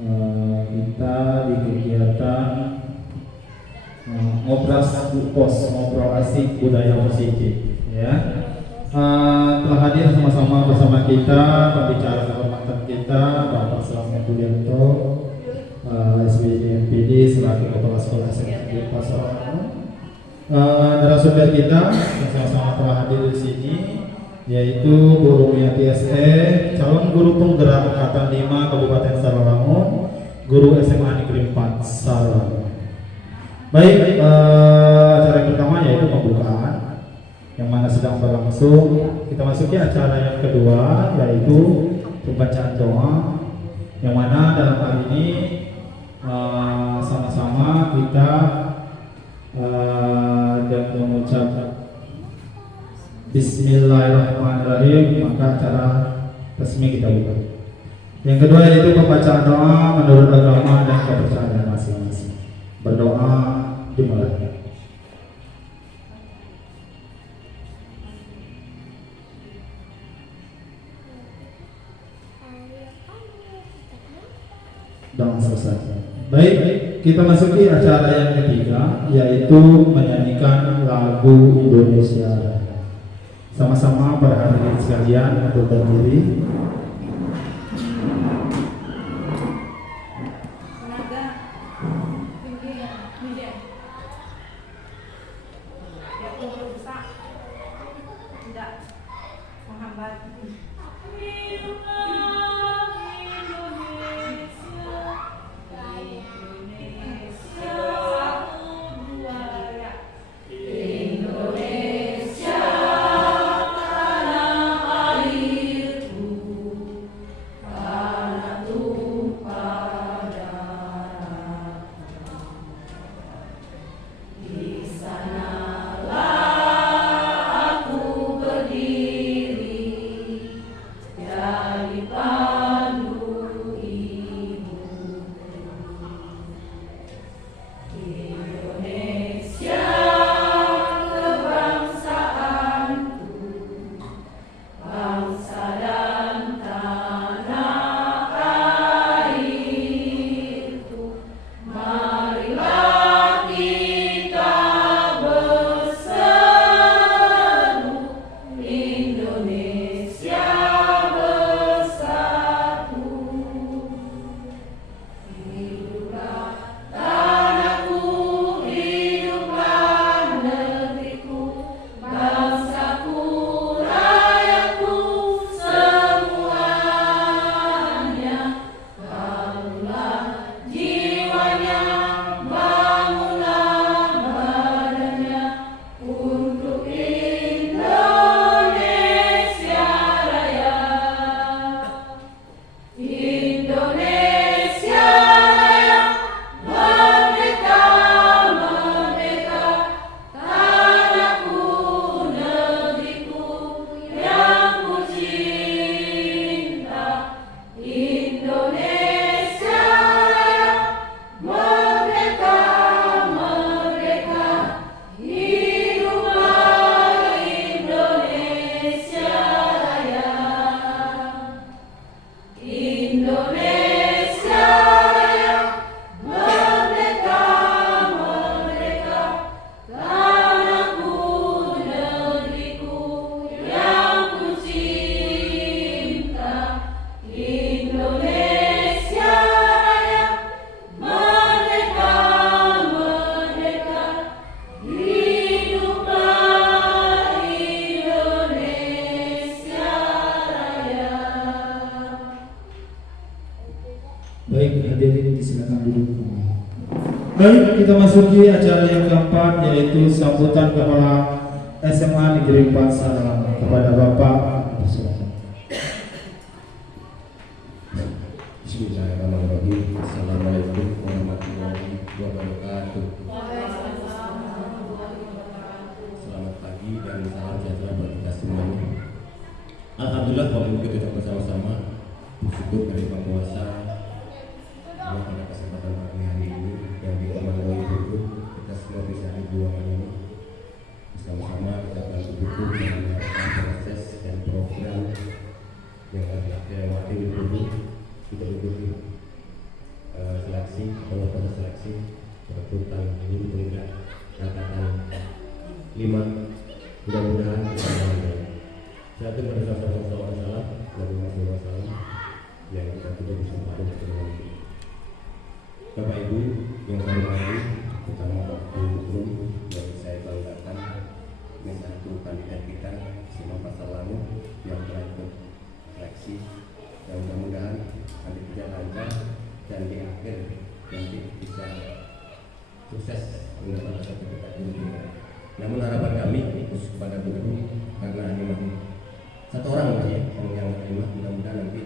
kita di kegiatan ngobrol asik budaya positif ya. Telah hadir sama-sama bersama kita pembicara kehormatan kita Bapak Slamet Budianto, SBY MPD selaku Kepala Sekolah SMK Pasar. Narasumber kita yang sama-sama telah hadir di sini yaitu Guru Miati SE, calon guru penggerak angkatan 5 Kabupaten Sarawangun, guru SMA Negeri 4 Sarawangun. Baik, acara pertama yaitu pembukaan yang mana sedang berlangsung. Kita masuki acara yang kedua yaitu pembacaan doa, yang mana dalam hal ini sama-sama kita dan mengucap Bismillahirrahmanirrahim, maka acara resmi kita buka. Yang kedua yaitu pembacaan doa menurut agama dan kepercayaan masing-masing. Berdoa dimulai. Doa selesai. Baik, kita masuki acara yang ketiga yaitu menyanyikan lagu Indonesia. Sama-sama para hadirin sekalian untuk berdiri. Baik, kita masuki acara yang keempat yaitu sambutan Kepala SMA Negeri 4 Sarawangun kepada Bapak. Bismillahirrahmanirrahim. Assalamualaikum warahmatullahi wabarakatuh. Selamat pagi dan salam sejahtera bagi kita semuanya. Alhamdulillah kami kita bersama-sama bersyukur dari Maha Kuasa pada kesempatan pagi hari ini dan ditemani Ibu kita semua bisa dibuangkan ini bersama-sama kita bantu buku dan melakukan proses dan program yang ada lewati Ibu kita duduk. tentang guru penggerak angkatan 5. Mudah-mudahan kita menang. Saya itu pada salah dari masalah yang kita tidak bisa untuk mengerti. Bapak Ibu yang saya hormati, bersama Pak Guru yang saya banggakan, ini satu kandidat kita semua masa lalu yang telah ikut seleksi, dan mudah-mudahan nanti bisa lancar dan di akhir nanti bisa sukses mendapatkan sertifikat guru. Namun harapan kami khusus kepada guru, karena ini masih satu orang saja yang terima, mudah-mudahan nanti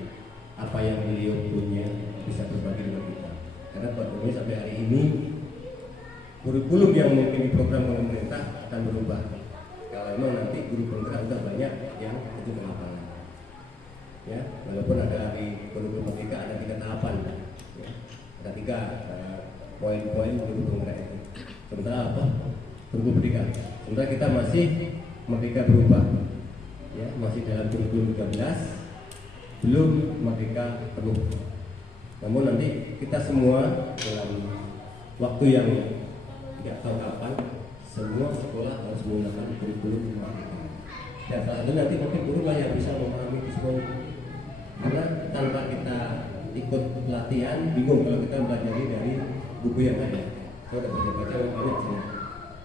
apa yang beliau punya bisa berbagi dengan kita. Karena Pak Guru sampai hari ini kurikulum yang mungkin di program pemerintah akan berubah. Kalau memang nanti guru penggerak sudah banyak yang terjun ke lapangan. Ya, walaupun ada di kurikulum merdeka ada 3 tahapan, ya. Ada 3 poin-poin guru penggerak itu. Sementara apa? Kurikulum merdeka. Sementara kita masih merdeka berubah. Ya, masih dalam kurikulum 13, belum merdeka penuh. Namun nanti kita semua dalam waktu yang tidak tahu kapan, semua sekolah harus menggunakan kurikulum merdeka. Dan saat itu nanti mungkin guru lah yang bisa memahami itu semua. Karena tanpa kita ikut pelatihan, bingung kalau kita belajar dari buku yang ada. Saya sudah baca-baca banyak sini.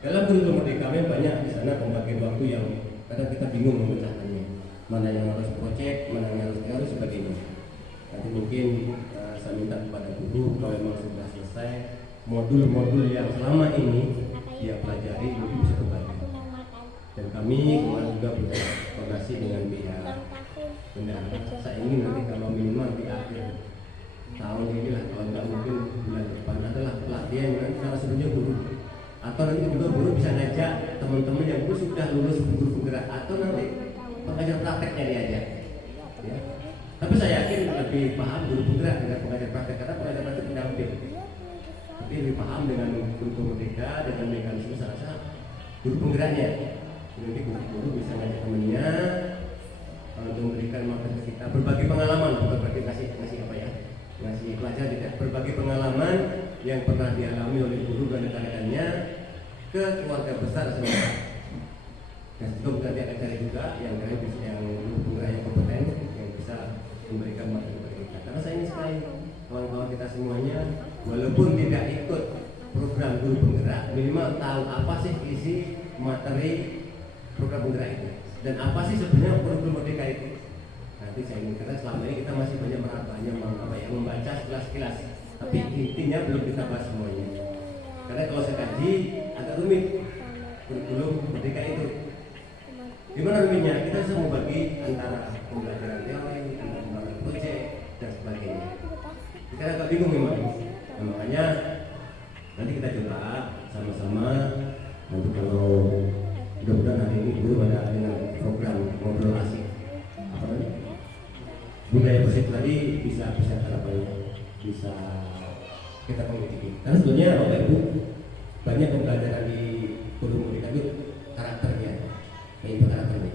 Dalam kurikulum merdeka banyak di sana pembagian waktu yang kadang kita bingung memecahkannya. Mana yang harus proyek, mana yang harus teori, sebagainya. Nanti mungkin saya minta kepada guru kalau memang sudah selesai modul-modul yang selama ini dia pelajari mungkin bisa berbagi. Dan kami kemarin juga berkoordinasi dengan pihak bendahara. Saya ingin nanti kalau minimal di akhir tahun ini lah, kalau nggak mungkin bulan depan adalah pelatihan yang salah satunya guru. Atau nanti juga guru bisa ngajak teman-teman yang sudah lulus guru penggerak, atau nanti pengajar prakteknya diajak. Ya. Tapi saya yakin lebih paham guru penggerak dengan pengajar praktek, karena pengajar praktek pendamping. Tapi lebih paham dengan guru merdeka, dengan mekanisme saya guru penggeraknya. Jadi guru bisa ngajak temannya untuk memberikan materi ke kita, berbagi pengalaman, berbagi kasih apa ya, ngasih pelajar tidak, berbagi pengalaman yang pernah dialami oleh guru dan rekan-rekannya ke keluarga besar semua. Dan itu nanti akan cari juga yang guru penggerak yang kompeten yang bisa memberikan materi kepada kita. Karena saya ini sekali kawan-kawan kita semuanya, walaupun tidak ikut program guru penggerak, minimal tahu apa sih isi materi program penggerak itu dan apa sih sebenarnya kurikulum merdeka itu. Nanti saya ingin, karena selama ini kita masih banyak membaca sekilas-sekilas, tapi intinya belum kita bahas semuanya. Karena kalau saya kaji agak rumit kurikulum merdeka itu. Gimana rumitnya? Kita bisa membagi antara pembelajaran teori, antara proyek dan sebagainya. Kita agak bingung memang. Nah, makanya nanti kita coba sama-sama. Nanti kalau mudah-mudahan hari ini guru ada dengan program ngobrol asik apa namanya, budaya bersih tadi bisa bisa kita komoditi. Karena sebetulnya Bapak Ibu banyak pembelajaran di kurikulum merdeka itu karakternya, karakternya,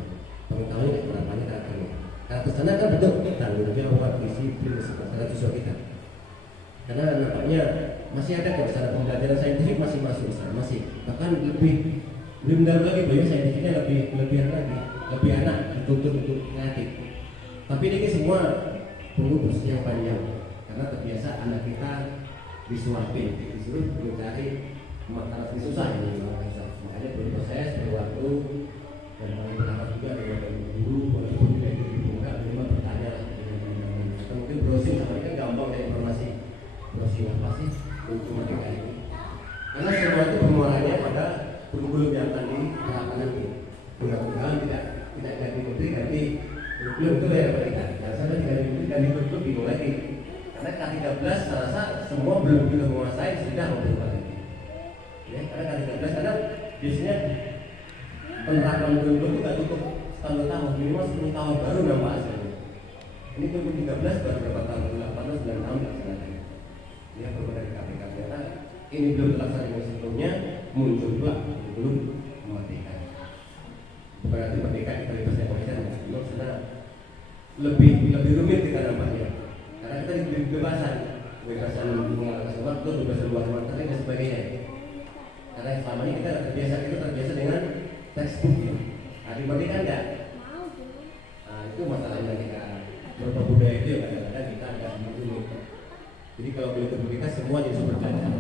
pengetahuan penerapannya karakternya. Karakter sana kan betul tanggung jawab, disiplin, karakter siswa kita. Karena nampaknya masih ada kok secara pembelajaran saintifik masih masuk masih bahkan lebih mendalam lagi, banyak saintifiknya lebih anak dituntut untuk kreatif. Tapi ini semua perlu proses yang panjang karena terbiasa anak kita disuapin, disuruh mencari makanan susah ini, makanya perlu proses, perlu waktu, dan kami berharap juga dari guru walaupun tidak itu dibuka, cuma bertanya atau mungkin browsing, sama ini kan gampang ya informasi browsing apa sih untuk mereka ini, karena semua itu bermuaranya pada kurikulum yang tadi terapkan nanti. Mudah-mudahan tidak ganti menteri, ganti kurikulum itu ya mereka. Jangan sampai ganti menteri, ganti kurikulum bingung lagi. Karena K13 saya rasa semua belum menguasai, sudah memperubah lagi. Ya, karena K13 karena biasanya penerapan kurikulum itu nggak cukup setahun tahun, minimal 10 tahun baru nampak hasilnya. Ini kurikulum 13 baru berapa tahun? 8 9 tahun dilaksanakan. Ya, berbeda dari KPK. Ternyata ini belum terlaksana dengan sebelumnya, muncul pula kurikulum merdeka. Berarti merdeka kita bebasnya komisan, karena lebih rumit kita nampaknya. Karena kita diberi kebebasan mengalahkan waktu, kebebasan luar materi dan sebagainya. Karena selama ini kita terbiasa dengan textbook ya. Hari ini kan enggak. Nah, itu masalahnya kita berubah budaya itu ya, kadang-kadang kita agak dulu. Jadi kalau guru kita semua jadi sumber belajar.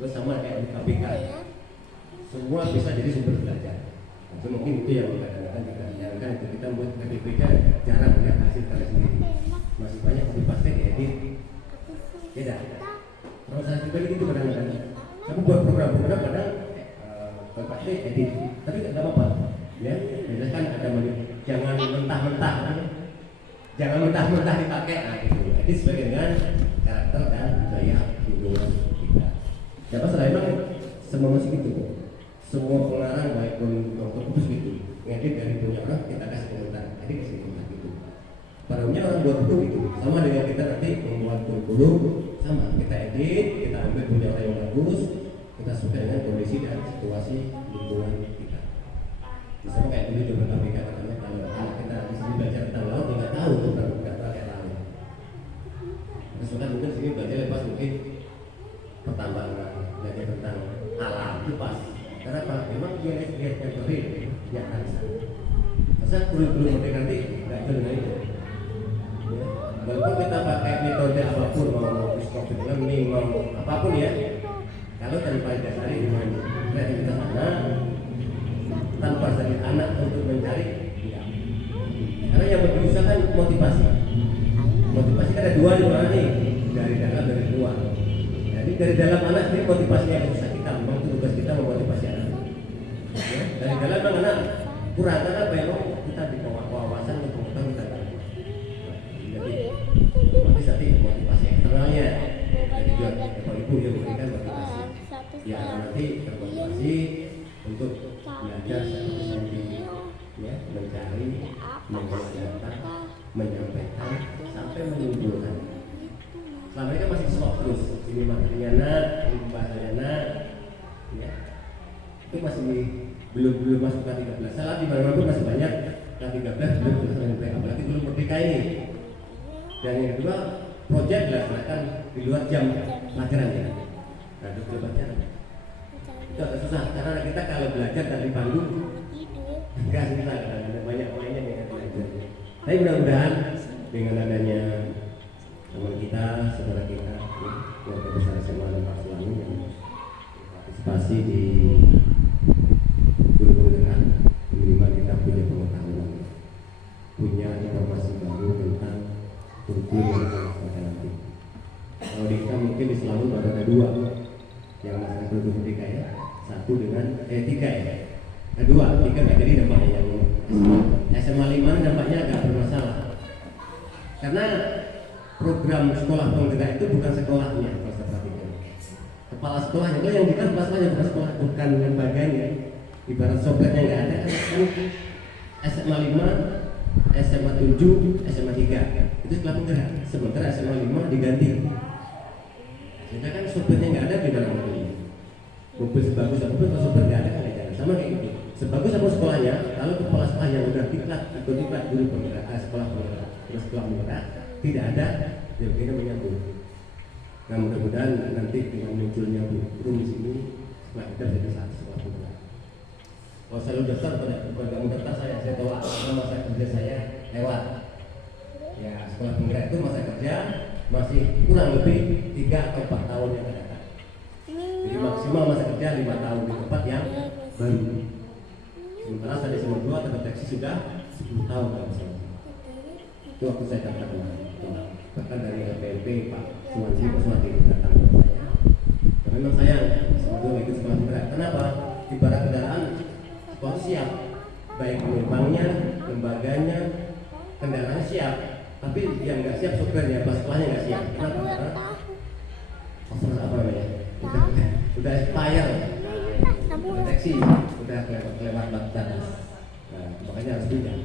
Terus sama kayak di KPK, semua bisa jadi sumber belajar. Nah, mungkin itu yang kadang-kadang kita jangankan itu kita buat KPK jarang melihat hasil karya sendiri. Masih banyak yang pasti diedit. Beda. Kalau saya juga gitu kadang-kadang. Aku buat program-program kadang pasti edit, tapi nggak apa-apa. Ya, biasanya kan ada jangan mentah-mentah, jangan mentah-mentah dipakai. Nah, itu. Jadi sebagai dengan karakter dan budaya lingkungan kita. Siapa selain memang semua masih gitu. Semua pengarang baik pun dokter khusus gitu. Ngedit dari punya orang kita kasih komentar, jadi kasih komentar gitu. Parahnya orang buat buku gitu. Sama dengan kita nanti membuat kurikulum, sama kita edit, kita ambil punya orang yang bagus, kita sesuai dengan kondisi dan situasi lingkungan kita. Misalnya kayak dulu coba KPK katanya kalau anak kita di sini belajar tentang laut, dia nggak tahu tentang kayak laut. Misalnya mungkin sini belajar pas mungkin pertambangan, belajar tentang alam itu pas. Karena apa? Memang dia lihat yang berbeda, nyata di sana. Masa kurikulum merdeka nanti nggak jauh dengan itu. Ya. Walaupun kita pakai metode apapun, mau psikologi learning, mau apapun ya, kalau tanpa didasari dengan kreativitas anak, tanpa dari anak untuk mencari, tidak. Karena yang berusaha kan motivasi. Motivasi kan ada dua di mana nih, dari dalam dari luar. Jadi dari dalam anak sendiri motivasinya yang susah kita, memang tugas kita memotivasi anak. Ya, dari dalam memang anak kurang karena memang kita di wawasan yang kita jadi nanti motivasi eksternalnya jadi juga bapak ibu yang memberikan motivasi ya nanti termotivasi untuk belajar sendiri ya mencari mengajarkan menyampaikan sampai menyimpulkan. Selama ini kan masih slot terus ini materinya nak ini bahasanya nak ya itu masih belum masuk ke 13. Salah di mana pun masih banyak ke 13 belum selesai apalagi belum merdeka ini. Dan yang kedua proyek dilaksanakan di luar jam pelajaran ya. Nah itu pelajaran itu agak susah karena kita kalau belajar dari panggung nggak susah ada banyak mainnya dengan belajar. Tapi mudah-mudahan dengan adanya teman kita, saudara kita yang besar SMA Lembah Selangor yang partisipasi di guru-guruan minimal kita punya pengetahuan, punya informasi baru tentang kurikulum yang akan kita nanti. Kalau di kita mungkin di Selangor baru ada dua yang masalah kurikulum merdeka ya, satu dengan tiga ya, kedua tiga nggak jadi dampaknya yang SMA 5 dampaknya agak bermasalah karena program sekolah penggerak itu bukan sekolahnya, kepala sekolahnya itu yang kita kepala sekolahnya bukan sekolah, bukan lembaganya. Ibarat sopirnya nggak ada kan SMA 5, SMA 7, SMA 3 itu sekolah penggerak. Sementara SMA 5 diganti. Sehingga kan sopirnya nggak ada di dalam mobil sebagus apapun kalau sopir nggak ada kan jalan sama kayak gitu. Sebagus apa sekolahnya, kalau kepala sekolah yang udah diklat guru penggerak, sekolah penggerak, terus sekolah penggerak tidak ada, ya kita menyambung. Nah mudah-mudahan nanti dengan munculnya burung di sini, setelah kita jadi satu sekolah penggerak. Kalau saya daftar, bukan kamu daftar saya tolak karena masa kerja saya lewat. Ya sekolah penggerak itu masa kerja masih kurang lebih 3 atau 4 tahun yang akan datang. Jadi maksimal masa kerja 5 tahun di tempat yang baru. Sementara saya di SMA 2 terdeteksi sudah 10 tahun kalau misalnya. Itu waktu saya daftar kemarin. Bahkan dari LPMP Pak Suwandi datang ke saya. Tapi memang sayang sebetulnya itu sekolah penggerak. Kenapa? Ibarat kendaraan sekolah siap, baik penumpangnya, lembaganya, kendaraannya siap. Tapi yang nggak siap sopirnya, pas sekolahnya nggak siap. Kenapa? Karena apa namanya? Udah expired, deteksi, udah kelewat batas. Nah, makanya harus pindah.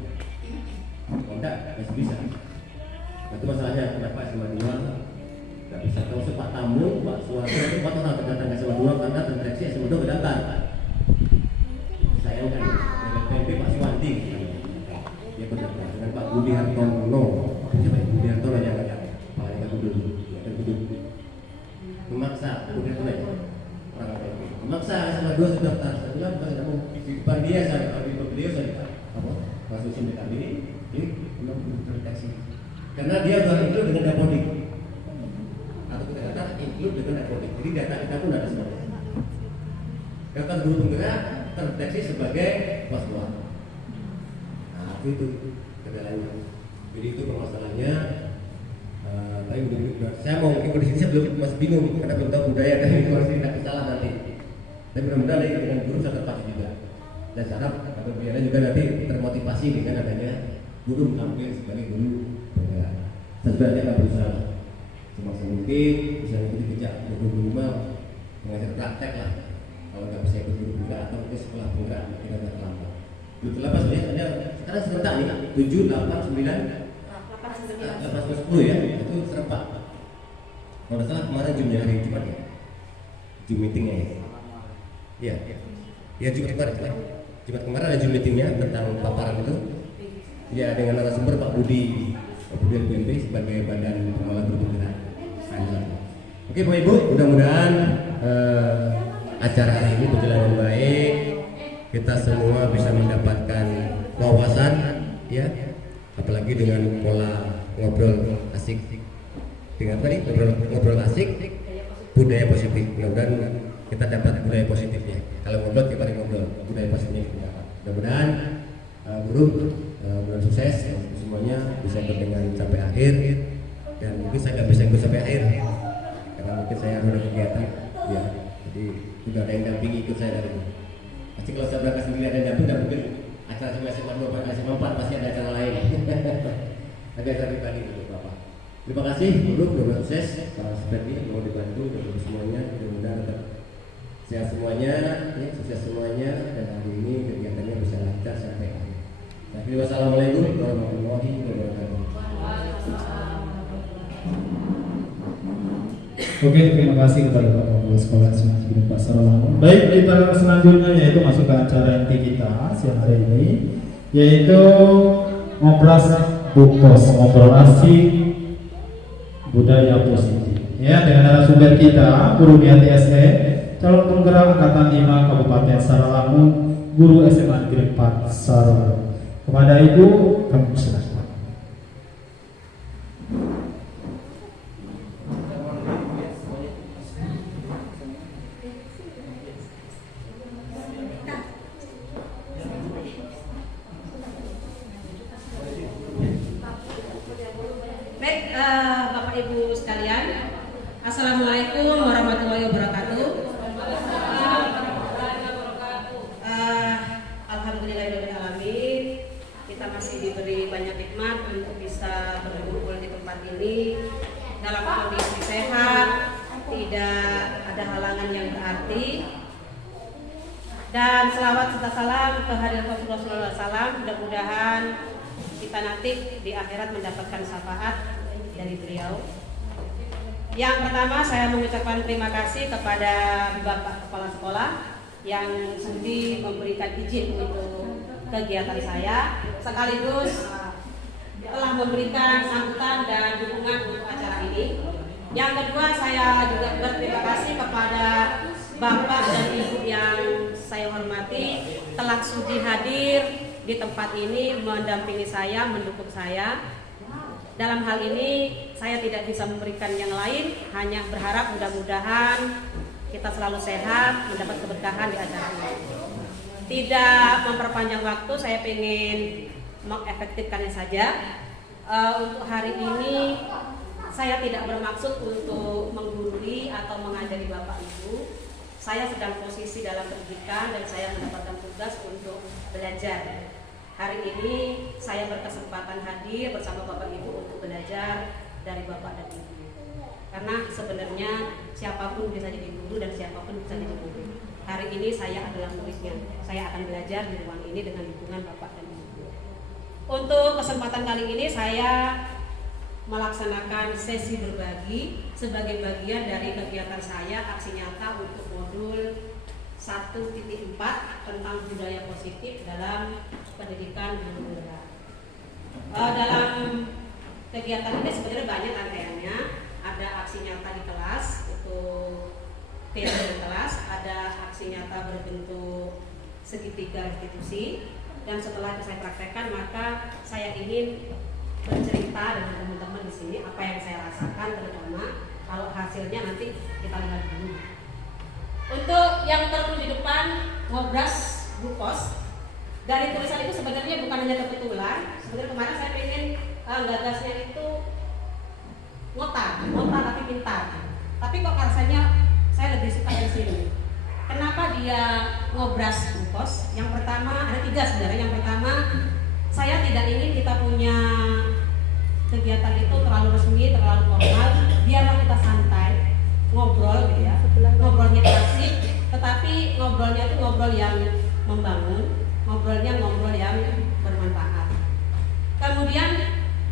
Kalau enggak, masih bisa. Nah, itu masalahnya kenapa SMA 2 nggak bisa. Kalau Pak Tamu, Pak Suwarno itu 4 orang datang ke SMA 2 karena terdeteksi SMA 2 kedatang. Sayangkan dengan PMP Pak Suwandi dia berdaftar dengan Pak Budi Hartono. Siapa Budi Hartono yang ada? Pak yang dulu, memaksa Budi Hartono orang PMP memaksa SMA berdua sudah daftar. Saya bilang bukan saya mau di depan dia, saya di depan beliau saya apa? Masuk sini kami ini belum terdeteksi. Karena dia sudah include dengan dapodik atau kita kata include dengan dapodik. Jadi data kita pun ada semuanya. Data guru penggerak terdeteksi sebagai kelas 2. Nah itu kendalanya. Jadi itu permasalahannya. Tapi udah saya mau mungkin di sini saya belum masih bingung karena belum tahu budaya dan kalau tidak salah nanti. Tapi mudah-mudahan dengan guru saya terpaksa juga. Dan saya harap biarnya juga nanti termotivasi dengan adanya guru tampil sebagai guru penggerak. Sebenarnya nggak berusaha semaksimal mungkin bisa ikuti jejak guru rumah mengajar praktek lah. Kalau nggak bisa ikut guru penggerak atau mungkin sekolah penggerak kita nggak terlambat. Betul apa sebenarnya sekarang serentak nih 7, 8, 9 8, 10 ya, itu serempak. Kalau tidak salah kemarin Zoom-nya hari Jumat ya, Zoom meetingnya ya. Ya Jumat kemarin ada Zoom meetingnya tentang paparan itu. Ya dengan narasumber Pak Budi LPMP sebagai badan pengelola guru penggerak. Oke Bapak Ibu, mudah-mudahan acara hari ini berjalan dengan baik. Kita semua bisa mendapatkan wawasan, ya. Apalagi dengan pola ngobrol asik dengan tadi ngobrol asik budaya positif. Mudah-mudahan kita dapat budaya positifnya. Kalau ngobrol kita ngobrol budaya positifnya kita dapat. Mudah-mudahan guru mudah sukses semuanya bisa ikut dengan sampai akhir dan mungkin saya nggak bisa ikut sampai akhir karena mungkin saya ada kegiatan ya. Jadi tidak ada yang dampingi ikut saya dari ini. Pasti kalau saya berangkat sendiri ada yang damping dan mungkin acara SMA 2, SMA 4 pasti ada acara lain. Ada acara pribadi dulu Bapak. Terima kasih guru, mudah-mudahan sukses. Seperti mau dibantu dan semuanya mudah-mudahan tetap sehat semuanya, ya, sukses semuanya dan hari ini kegiatannya bisa lancar sampai akhir. Wassalamualaikum warahmatullahi wabarakatuh. Oke, terima kasih kepada Bapak Kepala Sekolah Smp Pasar Lamun. Baik, kita selanjutnya yaitu masuk ke acara inti kita siang hari ini, yaitu ngobras bukos, ngobrol asik budaya positif. Ya, dengan narasumber kita Guru TSE, calon penggerak angkatan 5 Kabupaten Sarawangun, Guru SMA Negeri 4 Sarawangun. Kepada Ibu, kami silakan. Bapak Ibu sekalian, Assalamualaikum warahmatullahi wabarakatuh. Alhamdulillahirrahmanirrahim. Kita masih diberi banyak nikmat untuk bisa berkumpul di tempat ini dalam kondisi sehat, tidak ada halangan yang berarti. Dan selawat serta salam kehadirat Rasulullah SAW. Mudah-mudahan kita nanti di akhirat mendapatkan syafaat dari beliau. Yang pertama saya mengucapkan terima kasih kepada Bapak Kepala Sekolah yang sudi memberikan izin untuk kegiatan saya, sekaligus telah memberikan sambutan dan dukungan untuk acara ini. Yang kedua saya juga berterima kasih kepada Bapak dan Ibu yang saya hormati telah sudi hadir di tempat ini mendampingi saya, mendukung saya. Dalam hal ini saya tidak bisa memberikan yang lain, hanya berharap mudah-mudahan kita selalu sehat, mendapat keberkahan di acara ini. Tidak memperpanjang waktu, saya ingin mengefektifkannya saja. Untuk hari ini saya tidak bermaksud untuk menggurui atau mengajari Bapak Ibu. Saya sedang posisi dalam pendidikan dan saya mendapatkan tugas untuk belajar. Hari ini saya berkesempatan hadir bersama Bapak Ibu untuk belajar dari Bapak dan Ibu. Karena sebenarnya siapapun bisa jadi guru dan siapapun bisa jadi guru. Hari ini saya adalah muridnya. Saya akan belajar di ruang ini dengan dukungan Bapak dan Ibu. Untuk kesempatan kali ini saya melaksanakan sesi berbagi sebagai bagian dari kegiatan saya aksi nyata untuk modul 1.4 tentang budaya positif dalam pendidikan guru penggerak. Dalam kegiatan ini sebenarnya banyak rangkaiannya. Ada aksi nyata di kelas untuk di kelas, ada aksi nyata berbentuk segitiga restitusi, dan setelah itu saya praktekkan, maka saya ingin bercerita dengan teman-teman di sini apa yang saya rasakan, terutama kalau hasilnya nanti kita lihat dulu. Untuk yang tertulis di depan, ngobras glukos, dari tulisan itu sebenarnya bukan hanya kebetulan. Sebenarnya kemarin saya pengen gagasnya itu ngotak tapi pintar. Tapi kok rasanya saya lebih suka di sini. Kenapa dia ngobras glukos? Yang pertama, ada 3 sebenarnya. Yang pertama, saya tidak ingin kita punya kegiatan itu terlalu resmi, terlalu formal. Biarlah kita santai, ngobrol gitu ya. Ngobrolnya asik, tetapi ngobrolnya itu ngobrol yang membangun, ngobrol yang bermanfaat. Kemudian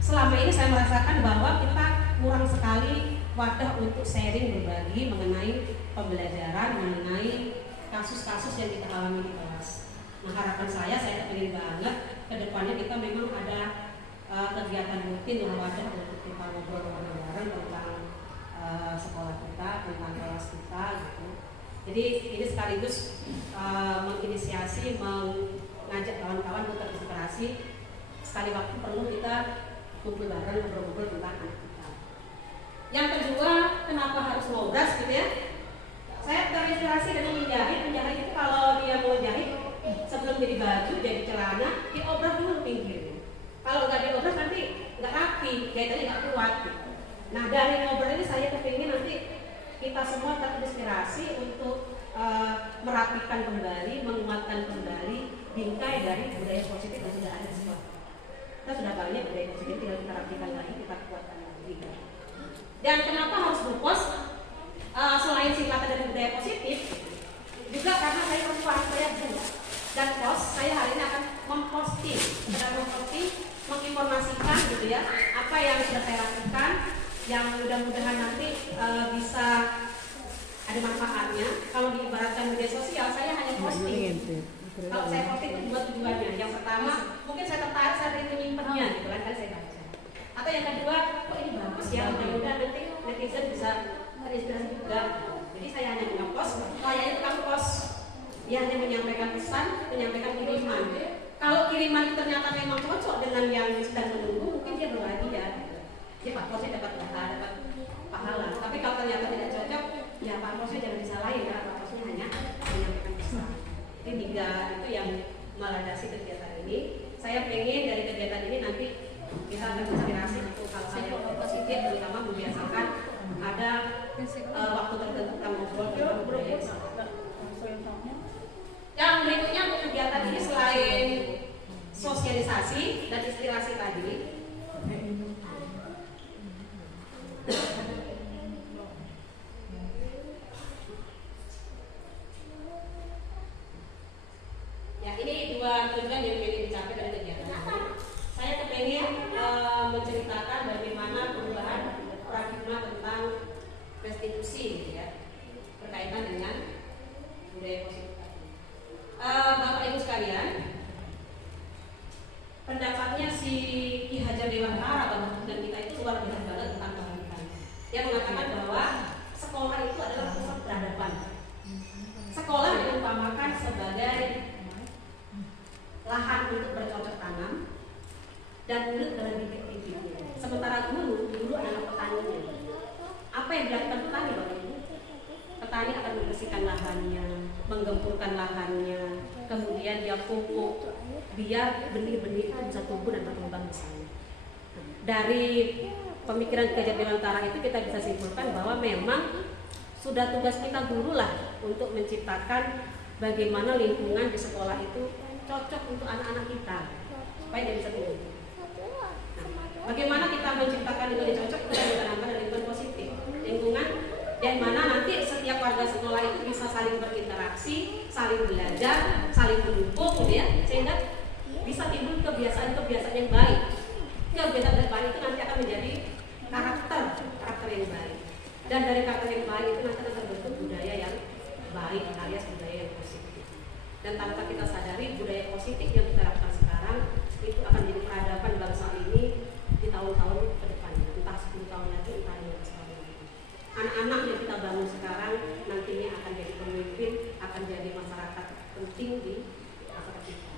selama ini saya merasakan bahwa kita kurang sekali wadah untuk sharing, berbagi mengenai pembelajaran, mengenai kasus-kasus yang kita alami di kelas. Nah, harapan saya ingin banget ke depannya kita memang ada kegiatan rutin yang wadah untuk kita ngobrol bareng-bareng tentang sekolah kita, tentang kelas kita gitu. Jadi ini sekaligus menginisiasi, mengajak kawan-kawan untuk terinspirasi. Sekali waktu perlu kita kumpul bareng, ngobrol-ngobrol tentang anak kita. Yang kedua, kenapa harus ngobras gitu ya? Saya terinspirasi dengan menjahit. Menjahit itu kalau dia mau jahit sebelum jadi baju, jadi celana, diobras dulu pinggirnya. Kalau nggak diobras nanti nggak rapi, jahitannya nggak kuat gitu. Nah, dari ngobrol ini saya kepingin nanti kita semua terinspirasi untuk merapikan kembali, menguatkan kembali bingkai dari budaya positif yang sudah ada di sekolah. Kita sudah banyak budaya positif, tinggal kita rapikan lagi, kita kuatkan lagi. Dan kenapa harus glukos? Selain singkatan dari budaya positif, juga karena saya perempuan, saya bunda dan pos, saya hari ini akan memposting, menginformasikan gitu ya, apa yang sudah saya lakukan, yang mudah-mudahan nanti bisa ada manfaatnya. Kalau diibaratkan media sosial, saya hanya posting. Kalau saya posting itu dua tujuannya. Yang pertama, mungkin saya tertarik, saya ingin menyimpannya gitu kan, saya baca. Atau yang kedua, kok ini bagus ya, mudah-mudahan nanti netizen bisa terinspirasi juga. Jadi saya hanya nge-post, layaknya tukang pos. Dia hanya menyampaikan pesan, menyampaikan kiriman. Kalau kiriman ternyata memang cocok dengan yang sedang menunggu, mungkin dia berbahagia. Dia Pak Posnya dapat pahala. Tapi kalau ternyata tidak cocok, ya Pak Posnya jangan disalahin karena Pak Posnya hanya menyampaikan pesan. Ini 3 itu yang melandasi kegiatan ini. Saya pengen dari kegiatan ini nanti kita akan inspirasi untuk hal-hal yang positif, terutama membiasakan ada waktu tertentu kita ngobrol tentang budaya. Yang berikutnya untuk kegiatan ini selain sosialisasi dan inspirasi tadi, ya ini 2 tujuan yang ingin dicapai dari kegiatan ini. Saya kepengen menceritakan bagaimana perubahan paradigma tentang restitusi gitu ya, berkaitan dengan budaya positif. Bapak Ibu sekalian, pendapatnya si Ki Hajar Dewantara dan kita itu luar biasa banget tentang pendidikan. Dia mengatakan bahwa sekolah itu adalah pusat peradaban. Sekolah diumpamakan sebagai lahan untuk bercocok tanam dan mulut dalam bibit-bibitnya. Sementara dulu adalah petaninya. Apa yang dilakukan petani, Bapak Ibu? Petani akan membersihkan lahannya, menggempurkan lahannya, kemudian dia pupuk biar benih-benih itu bisa tumbuh dan berkembang di sana. Dari pemikiran Ki Hajar Dewantara itu kita bisa simpulkan bahwa memang sudah tugas kita guru lah untuk menciptakan bagaimana lingkungan di sekolah itu cocok untuk anak-anak kita supaya dia bisa tumbuh. Nah, bagaimana kita menciptakan lingkungan yang cocok? Kita menanamkan lingkungan positif, lingkungan dan mana nanti setiap warga sekolah itu bisa saling berinteraksi, saling belajar, saling mendukung, gitu ya, sehingga bisa timbul kebiasaan-kebiasaan yang baik. Kebiasaan yang baik itu nanti akan menjadi karakter yang baik. Dan dari karakter yang baik itu nanti akan terbentuk budaya yang baik alias budaya yang positif. Dan tanpa kita sadari budaya positif yang kita lakukan sekarang itu akan jadi peradaban bangsa ini di tahun-tahun ke depan, entah 10 tahun lagi, entah 15 tahun lagi. Anak-anak yang kita bangun sekarang nantinya penting di masyarakat kita.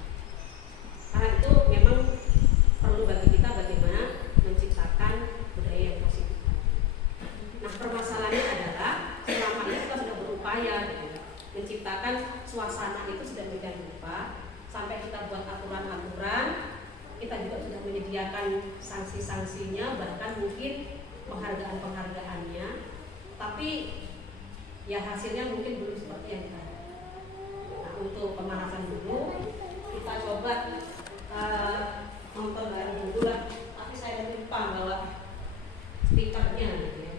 Karena itu memang perlu bagi kita bagaimana menciptakan budaya yang positif. Nah, permasalahannya adalah selama ini kita sudah berupaya gitu, menciptakan suasana itu sudah sedemikian rupa sampai kita buat aturan-aturan, kita juga sudah menyediakan sanksi-sanksinya, bahkan mungkin penghargaan-penghargaannya, tapi ya hasilnya mungkin belum seperti yang kita harapkan. Nah, untuk pemanasan dulu kita coba nonton bareng dulu lah, tapi saya lupa bawa speakernya gitu ya.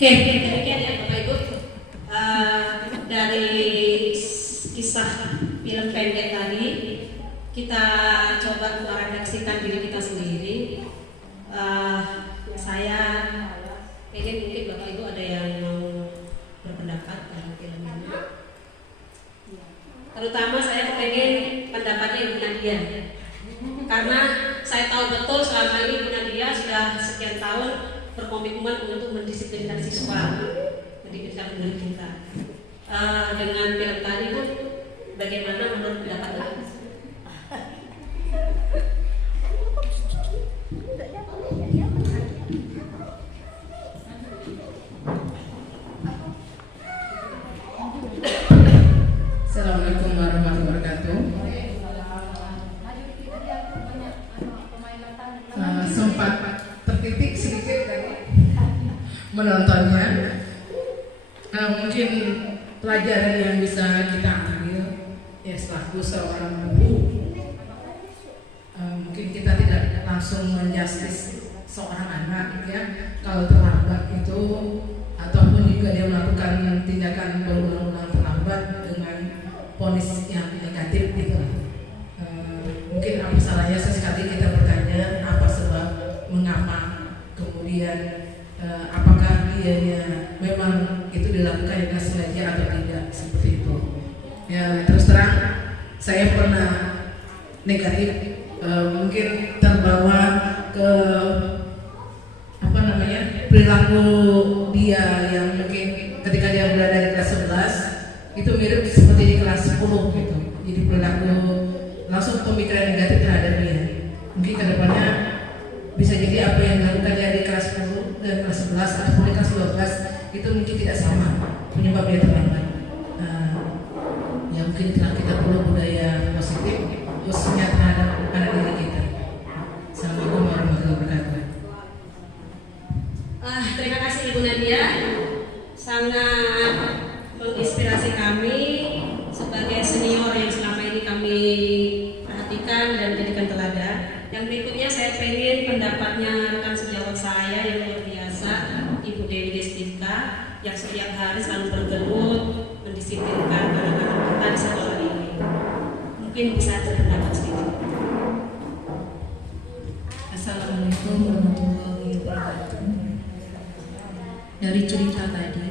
Oke, demikian ya Bapak Ibu. Dari kisah film pendek tadi, kita coba meredaksikan diri kita sendiri. Saya ingin mungkin Bapak Ibu ada yang mau berpendapat dalam film ini. Terutama saya pengen pendapatnya Ibu Nadia, karena saya tahu betul selama ini Ibu Nadia sudah sekian tahun berkomitmen untuk mendisiplinkan siswa, mendisiplinkan murid kita. Dengan film tadi itu bagaimana menurut pendapat Ibu? Assalamualaikum warahmatullahi wabarakatuh. Sempat tertitik sedikit tadi menontonnya. Mungkin pelajaran yang bisa kita ambil ya selaku seorang guru, mungkin kita tidak langsung menjustis seorang anak ya kalau terlambat itu, ataupun juga dia melakukan tindakan berulang-ulang terlambat dengan ponis yang negatif gitu. Mungkin apa salahnya sesekali kita bertanya apa sebab, mengapa, kemudian apakah dianya memang itu dilakukan dengan sengaja atau tidak, seperti itu. Ya terus terang saya pernah negatif, mungkin terbawa ke perilaku dia yang mungkin ketika dia berada di kelas 11 itu mirip seperti di kelas 10 gitu. Jadi perilaku langsung pemikiran negatif terhadap dia. Mungkin kedepannya bisa jadi apa yang dilakukan dia di kelas 10 dan kelas 11 ataupun di kelas 12 itu mungkin tidak sama penyebab dia terlambat. Ya mungkin kita perlu budaya positif khususnya terhadap anak didik kita. Assalamualaikum warahmatullahi wabarakatuh. Terima kasih Ibu Nadia, sangat menginspirasi kami sebagai senior yang selama ini kami perhatikan dan jadikan teladan. Yang berikutnya saya ingin pendapatnya rekan sejawat saya yang luar biasa, Ibu Dewi Destika, yang setiap hari selalu bergelut mendisiplinkan anak-anak kita di sekolah ini. Mungkin bisa berpendapat sedikit. Assalamualaikum warahmatullahi wabarakatuh. Dari cerita tadi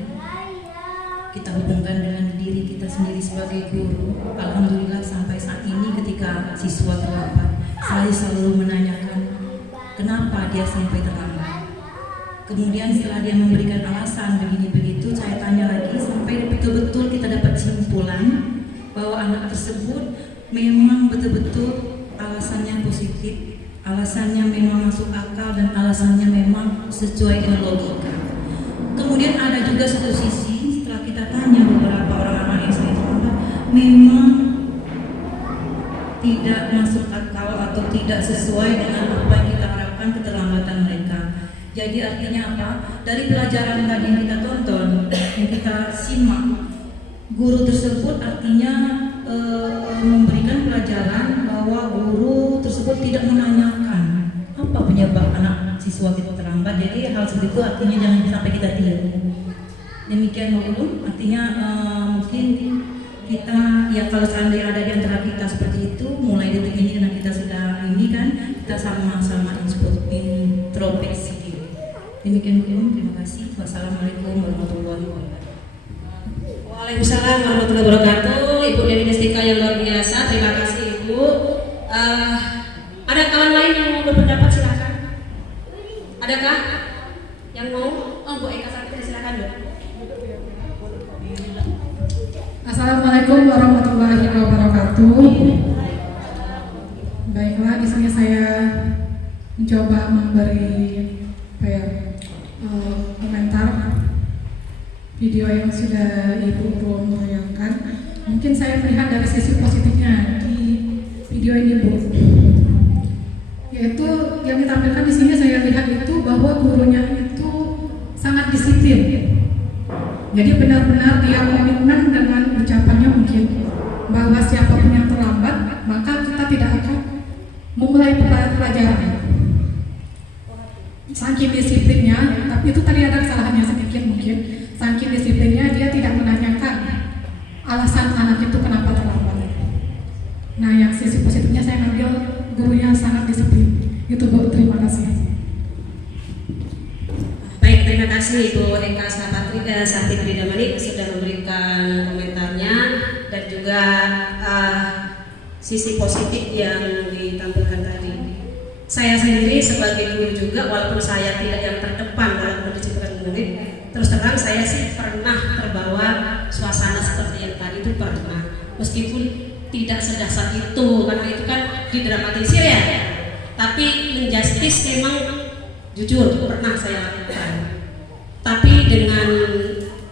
kita hubungkan dengan diri kita sendiri sebagai guru. Alhamdulillah sampai saat ini ketika siswa terlambat, saya selalu menanyakan kenapa dia sampai terlambat. Kemudian setelah dia memberikan alasan begini begitu, saya tanya lagi sampai betul-betul kita dapat kesimpulan bahwa anak tersebut memang betul-betul alasannya positif, alasannya memang masuk akal, dan alasannya memang sesuai dengan logika. Kemudian ada juga satu sisi setelah kita tanya beberapa orang anak SD terlambat memang tidak masuk akal atau tidak sesuai dengan apa yang kita harapkan keterlambatan mereka. Jadi artinya apa? Dari pelajaran tadi yang kita tonton, yang kita simak, guru tersebut artinya memberikan pelajaran bahwa guru tersebut tidak menanyakan apa penyebab anak siswa kita terlambat. Jadi hal seperti itu artinya jangan sampai kita tiru. Demikian dulu, artinya mungkin kita ya kalau seandainya ada di antara kita seperti itu, mulai detik ini karena kita sudah ini kan kita sama-sama introspeksi diri. Demikian dulu, terima kasih. Wassalamualaikum warahmatullahi wabarakatuh. Waalaikumsalam warahmatullahi wabarakatuh. Ibu Dewi Destika yang luar biasa, terima kasih Ibu. Ada kawan lain yang mau berpendapat, silakan. Adakah yang mau? Oh, Bu Eka Sakti, silakan Bu. Assalamualaikum warahmatullahi wabarakatuh. Baiklah, di sini saya mencoba memberi komentar video yang sudah Ibu Rum tayangkan. Mungkin saya melihat dari sisi positifnya di video ini, Bu. Yaitu yang ditampilkan di sini saya lihat itu bahwa gurunya itu sangat disiplin. Jadi benar-benar dia komitmen dengan ucapannya mungkin bahwa siapapun yang terlambat maka kita tidak akan memulai pelajaran. Saking disiplinnya, tapi itu tadi ada kesalahannya sedikit mungkin. sisi positif yang ditampilkan tadi. Saya sendiri sebagai guru juga, walaupun saya tidak yang terdepan dalam mendisiplinkan murid, terus terang saya sih pernah terbawa suasana seperti yang tadi itu pernah, meskipun tidak sedasar itu, karena itu kan didramatisir ya. Tapi menjustis memang jujur pernah saya lakukan. Tapi dengan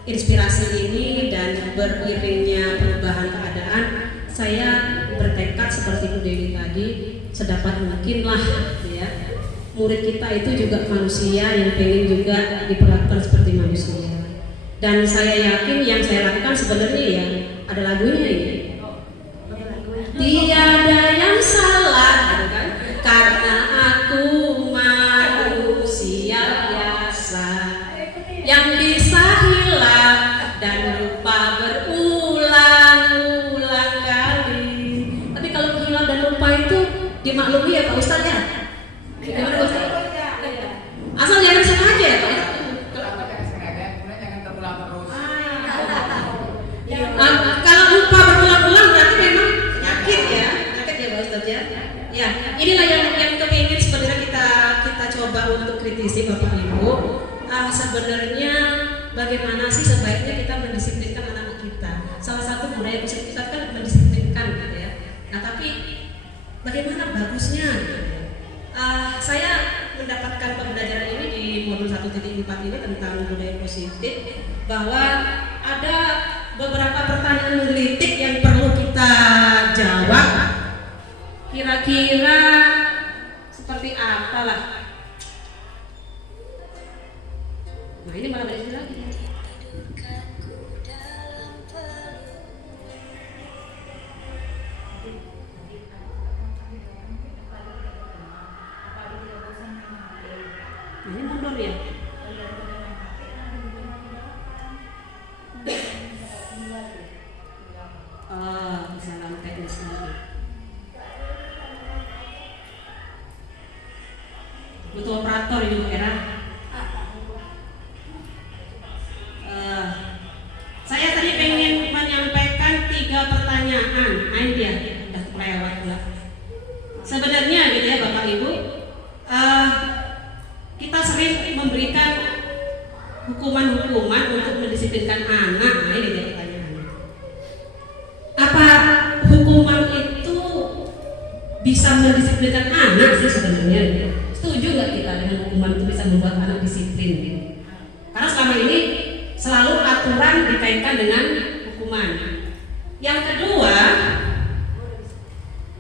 inspirasi ini dan beriringnya perubahan keadaan, saya bertekad seperti Bu Dewi tadi, sedapat mungkin lah ya, murid kita itu juga manusia yang pengen juga diperlakukan seperti manusia. Dan saya yakin yang saya lakukan sebenarnya ya ada lagunya ini. Tiada yang salah, gitu kan? Karena aku manusia biasa yang bisa hilang dan lupa berulang-ulang kali. Tapi kalau hilang dan lupa itu dimaklumi ya Pak Ustadz ya. Gimana Pak Ustadz? Asal jangan sengaja ya Pak. Kalau lupa berulang-ulang berarti memang nyakit ya Pak Ustadz ya. Ya, inilah yang kepingin sebenarnya kita coba untuk kritisi Bapak Ibu. Sebenarnya bagaimana sih sebaiknya kita mendisiplinkan anak-anak kita? Salah satu budaya positif kita kan mendisiplinkan gitu ya. Nah tapi bagaimana bagusnya? Saya mendapatkan pembelajaran ini di modul 1.4 ini tentang budaya positif, bahwa ada beberapa pertanyaan menggelitik yang perlu kita jawab. Kira-kira seperti apalah? Nah ini malah dari lagi. Ini mundur ya. Kesalahan teknis lagi. Butuh operator ini Bu Era. Saya tadi pengen menyampaikan 3 pertanyaan. Ini dia, udah lewat lah. Sebenarnya gitu ya Bapak Ibu, kita sering memberikan hukuman-hukuman untuk mendisiplinkan anak. Nah ini dia pertanyaannya. Apa hukuman itu bisa mendisiplinkan anak sih sebenarnya? Setuju nggak kita dengan hukuman itu bisa membuat anak disiplin? Karena selama ini selalu aturan dikaitkan dengan hukuman. Yang kedua,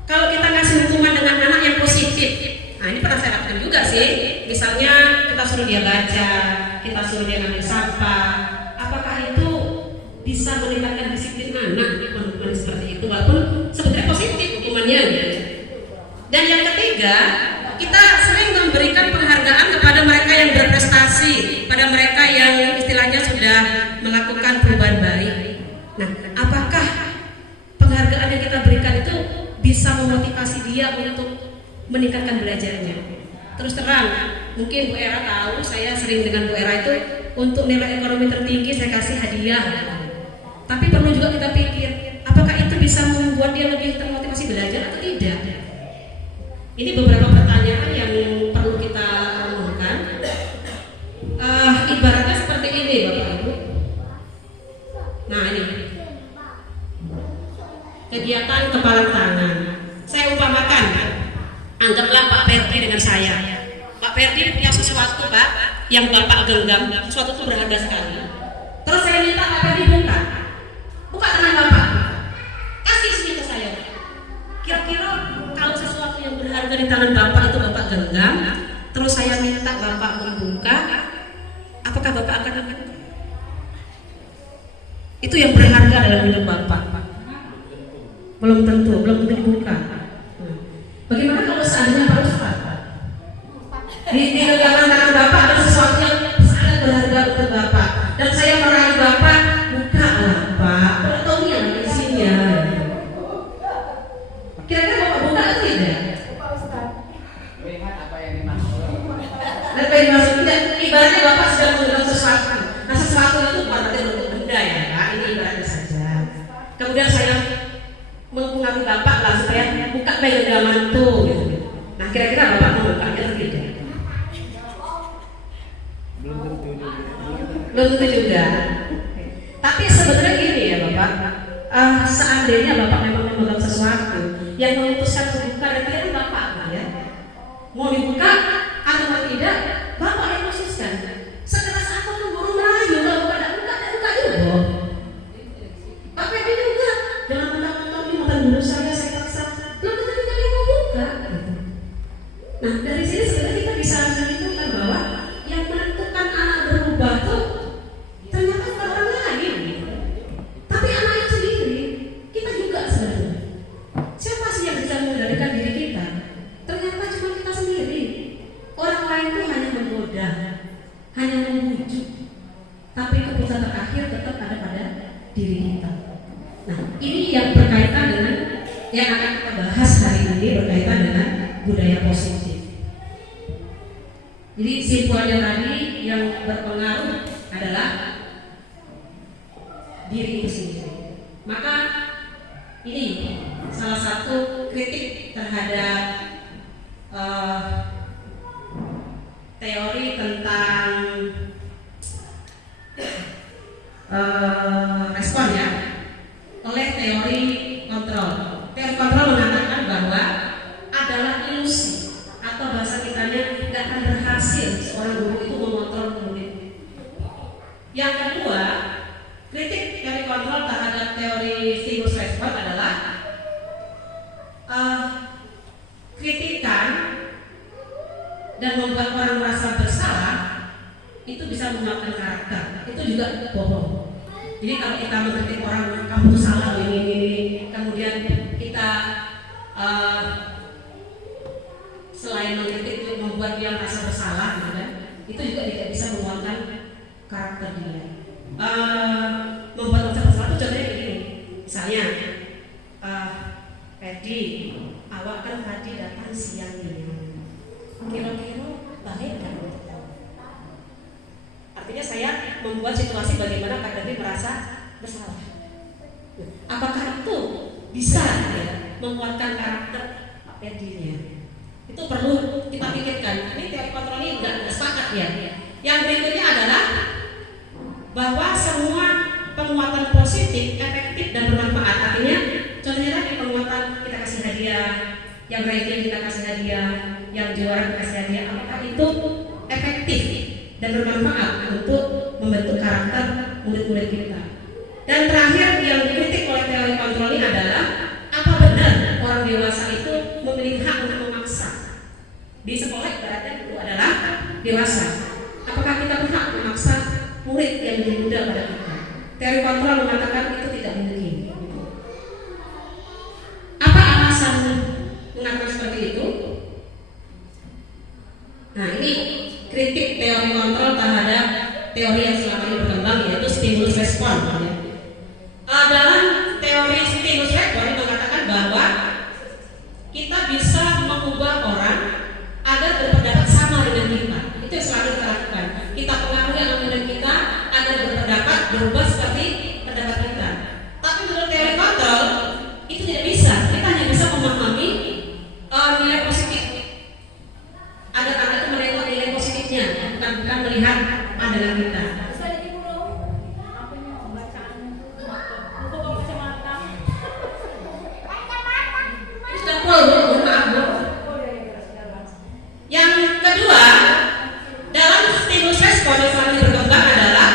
kalau kita ngasih hukuman dengan anak yang positif, nah ini pernah saya lakukan juga sih. Misalnya kita suruh dia baca, kita suruh dia ngambil sampah, apakah itu bisa meningkatkan disiplin anak? Hukuman seperti itu, walaupun sebenarnya positif hukumannya. Dan yang ketiga, kita sering memberikan penghargaan kepada mereka yang berprestasi, pada mereka yang istilahnya sudah melakukan perubahan baik. Nah, apakah penghargaan yang kita berikan itu bisa memotivasi dia untuk meningkatkan belajarnya? Terus terang, mungkin Bu Era tahu, saya sering dengan Bu Era itu untuk nilai ekonomi tertinggi saya kasih hadiah. Tapi perlu juga kita pikir, apakah itu bisa membuat dia lebih termotivasi belajar atau tidak? Ini beberapa pertanyaan yang perlu kita renungkan. Ibaratnya seperti ini Bapak Ibu. Nah ini kegiatan kepala tangan. Saya umpamakan, anggaplah Pak Ferdi dengan saya. Pak Ferdi punya sesuatu Pak yang Bapak genggam, sesuatu itu berharga sekali. Terus saya minta Pak Ferdi buka tangan Bapak, kasih sini ke saya. Kira-kira kalau sesuatu yang berharga di tangan Bapak itu Bapak genggam, terus saya minta Bapak membuka, apakah Bapak akan membuka? Itu yang berharga dalam hidup Bapak. Belum tentu dibuka. Bagaimana kalau seandainya Pak Ustadz di genggaman tangan Bapak ada sesuatu yang sangat berharga untuk Bapak, dan saya merayu Bapak, buka lah Pak, tahu yang isinya. Kira-kira Bapak buka atau tidak? Apa yang dimaksud? Tidak, ibaratnya Bapak sedang menggunakan sesuatu. Nah sesuatu itu bukan berarti bentuk benda ya Pak, ini ibaratnya saja. Kemudian saya melalui bapak lah supaya buka bagaimana mantu gitu. Nah kira-kira bapak mau bukanya atau tidak? Belum tentu juga. Tapi sebenarnya gini ya bapak, seandainya bapak memang memegang sesuatu yang memutuskan membuka dan tidak bapak ya, mau dibuka atau mau tidak, bapak yang khususkan. Sekeras apapun guru merayu, kalau buka dan buka juga. Bapak ini juga jangan mentang-mentang ini mantan guru saya paksa, belum tentu juga dia mau buka. Nah dari sini sebenarnya kita bisa menentukan bahwa yang menentukan anak berubah tuh ternyata bukan orang lain, tapi anaknya sendiri. Kita juga sebenarnya. Siapa sih yang bisa mengendalikan diri kita? Ternyata cuma kita sendiri. Orang lain tuh hanya menggoda, hanya membujuk, tapi keputusan terakhir tetap ada pada diri kita. Nah, ini yang berkaitan dengan yang akan kita bahas hari ini, berkaitan dengan budaya positif. Jadi simpulannya tadi yang berpengaruh adalah diri itu sendiri. Maka ini salah satu kritik terhadap teori tentang respon ya, oleh teori kontrol. Teori kontrol mengatakan bahwa adalah ilusi atau bahasa kitanya tidak akan berhasil seorang guru itu mengontrol murid. Yang kedua, kritik teori kontrol terhadap teori stimulus respon adalah kritikan dan membuat orang merasa bersalah itu bisa memakan karakter. Itu juga bohong. Jadi kalau kita mengkritik orang, kamu tuh salah ini, kemudian kita selain mengkritik itu membuat dia merasa bersalah, gitu kan? Itu juga tidak bisa menguatkan karakter dia. Membuat merasa bersalah itu contohnya begini, misalnya, Pedi, awak kan tadi datang siang ini, kira-kira baik kan? Artinya saya membuat situasi bagaimana Kak Devi merasa bersalah. Apakah itu bisa ya, menguatkan karakter Pak Pedinya? Itu perlu kita pikirkan. Ini teori kontrol ini enggak sepakat ya. Yang berikutnya adalah bahwa semua penguatan positif, efektif dan bermanfaat. Artinya contohnya tadi penguatan kita kasih hadiah, yang ranking kita kasih hadiah, yang juara kita kasih hadiah. Apakah itu efektif dan bermanfaat untuk membentuk karakter murid-murid kita? Dan terakhir yang dikritik oleh teori kontrol ini adalah apa benar orang dewasa itu memiliki hak untuk memaksa? Di sekolah ibaratnya itu adalah dewasa. Apakah kita berhak memaksa murid yang lebih muda pada kita? Teori kontrol mengatakan itu tidak mungkin. Apa alasan mengatakan seperti itu? Nah ini kritik teori kontrol terhadap teori yang selama ini berkembang, yaitu stimulus respon. Dalam teori stimulus respon mengatakan bahwa kita bisa mengubah orang agar berpendapat sama dengan kita. Itu yang selalu kita lakukan. Kita pengaruhi anak-anak kita agar berpendapat berubah seperti pendapat kita. Tapi menurut teori kontrol itu tidak bisa. Kita hanya bisa memahami nilai positif agar anak itu menengok nilai positifnya, bukan melihat pandangan kita. Yang kedua, dalam stimulus respon yang selalu berkembang adalah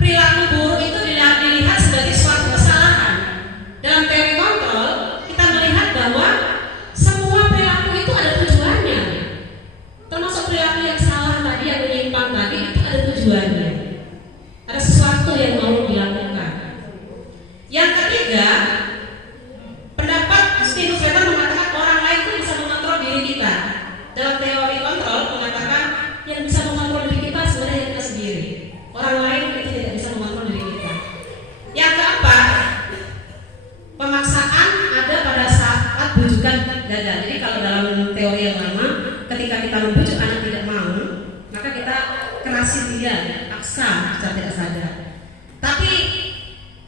perilaku buruk itu dilihat sebagai suatu kesalahan. Dalam teori kontrol, kita melihat bahwa semua perilaku itu ada tujuannya, termasuk perilaku yang salah tadi, yang menyimpang tadi, itu ada tujuannya. Ada sesuatu yang mau dilakukan. Yang ketiga, pendapat stimulus respon mengatakan orang lain itu bisa mengontrol diri kita. Dalam teori kontrol mengatakan yang bisa mengontrol diri kita sebenarnya kita sendiri. Orang lain itu tidak bisa mengontrol diri kita. Yang keempat, pemaksaan ada pada saat bujukan gagal. Jadi kalau dalam teori yang lama, ketika kita membujuk anak tidak mau, maka kita kerasin dia, paksa secara tidak sadar. Tapi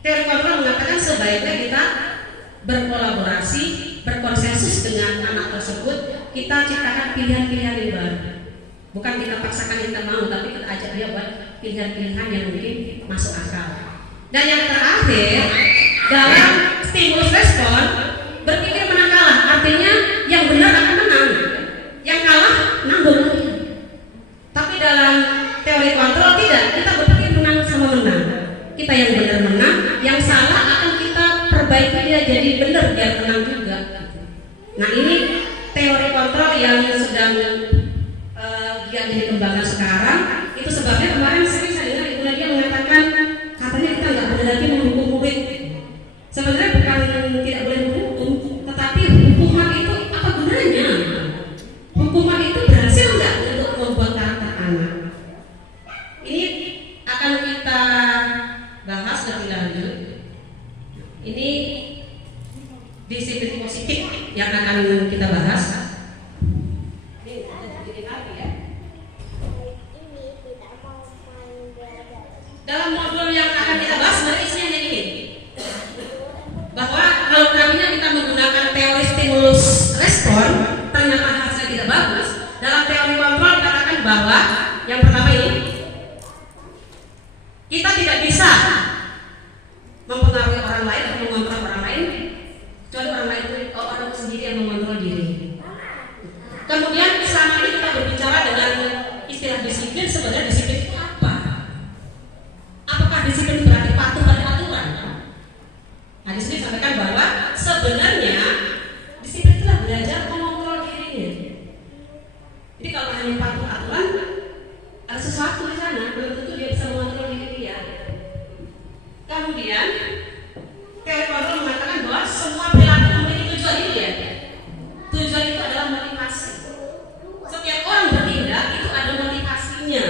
teori kontrol mengatakan sebaiknya kita berpola berkolaborasi, berkonsensus dengan anak tersebut, kita ciptakan pilihan-pilihan yang baru. Bukan kita paksakan kita mau, tapi kita ajak dia buat pilihan-pilihan yang mungkin masuk akal. Dan yang terakhir, dalam stimulus respon, berpikir menang kalah, artinya yang benar akan menang, yang kalah nanggung. Tapi dalam teori kontrol tidak, kita berpikir menang sama menang. Kita yang benar menang, yang salah akan kita perbaiki dia jadi benar biar menang juga. Nah ini teori kontrol yang sedang giat dikembangkan sekarang. Itu sebabnya kemarin sering saya dengar Ibu Nadia mengatakan katanya kita nggak boleh lagi menghukum murid. Sebenarnya bukan tidak boleh menghukum, tetapi hukuman itu apa gunanya? Hukuman itu berhasil nggak untuk membuat karakter anak? Ini akan kita bahas lebih lanjut. Ini disiplin positif yang akan kita bahas. Dalam modul yang akan kita bahas sebenarnya isinya hanya ini, bahwa kalau tadinya kita menggunakan teori stimulus respon ternyata hasilnya tidak bagus. Dalam teori kontrol katakan bahwa yang pertama ini kita tidak bisa mempengaruhi orang lain atau mengontrol orang lain, kecuali orang lain itu orang sendiri yang mengontrol diri. Kemudian selama ini kita berbicara dengan istilah disiplin. Sebenarnya disiplin itu apa? Apakah disiplin berarti patuh pada aturan? Nah, di sini sampaikan bahwa sebenarnya disiplin itulah belajar mengontrol dirinya. Jadi kalau hanya patuh aturan, ada sesuatu di sana, belum tentu dia bisa mengontrol diri dia. Kemudian teori kontrol mengatakan bahwa semua perilaku memiliki tujuan itu ya. Tujuan itu adalah motivasi. Setiap orang bertindak itu ada motivasinya.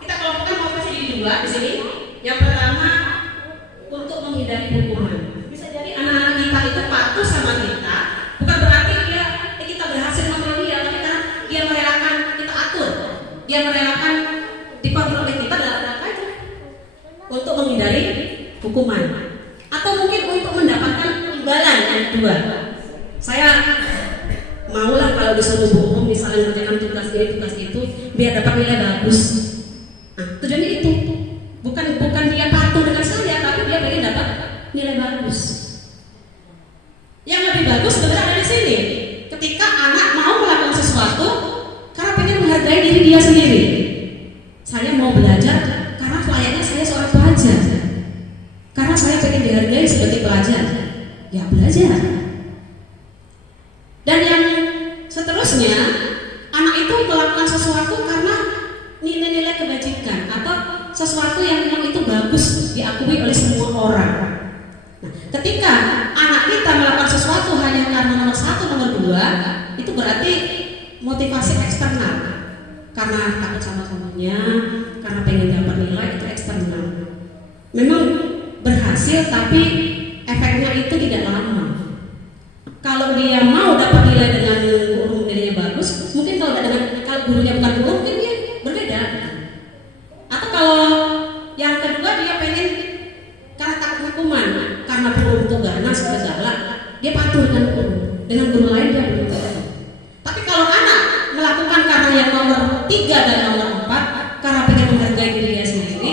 Kita kelompokkan motivasi jadi dua di sini. Yang pertama untuk menghindari hukuman. Bisa jadi anak-anak kita itu patuh sama kita, bukan berarti kita berhasil mengontrol dia, tapi karena dia merelakan kita atur, dia merelakan dikontrol oleh kita dalam apa itu untuk menghindari hukuman, atau mungkin untuk mendapatkan imbalan yang kedua. Saya maulah kalau disuruh bohong misalnya mengerjakan tugas ini tugas itu biar dapat nilai bagus. Nah, tujuannya itu bukan dia patuh dengan saya, tapi dia pengen dapat nilai bagus. Yang lebih bagus sebenarnya ada di sini. Ketika anak mau melakukan sesuatu karena pengen menghargai diri dia sendiri. Saya mau belajar karena layaknya saya seorang pelajar. Karena saya pengen dihargai sebagai pelajar. Ya belajar. Dan yang seterusnya, anak itu melakukan sesuatu karena nilai-nilai kebajikan atau sesuatu yang memang itu bagus diakui oleh semua orang. Nah, ketika anak kita melakukan sesuatu hanya karena nomor satu, nomor dua, itu berarti motivasi eksternal. Karena takut sama temannya, karena pengen dapat nilai, itu eksternal. Memang berhasil, tapi efeknya itu tidak lama. Kalau dia mau dapat nilai dengan guru nilainya bagus, mungkin kalau gurunya bukan guru, mungkin dia berbeda. Atau kalau yang kedua dia pengen karena takut hukuman, karena guru itu ganas segala, dia patuh dengan guru lain dia berbeda. Tapi kalau anak melakukan karena yang nomor 3 dan nomor 4, karena pengen menghargai diri dia sendiri,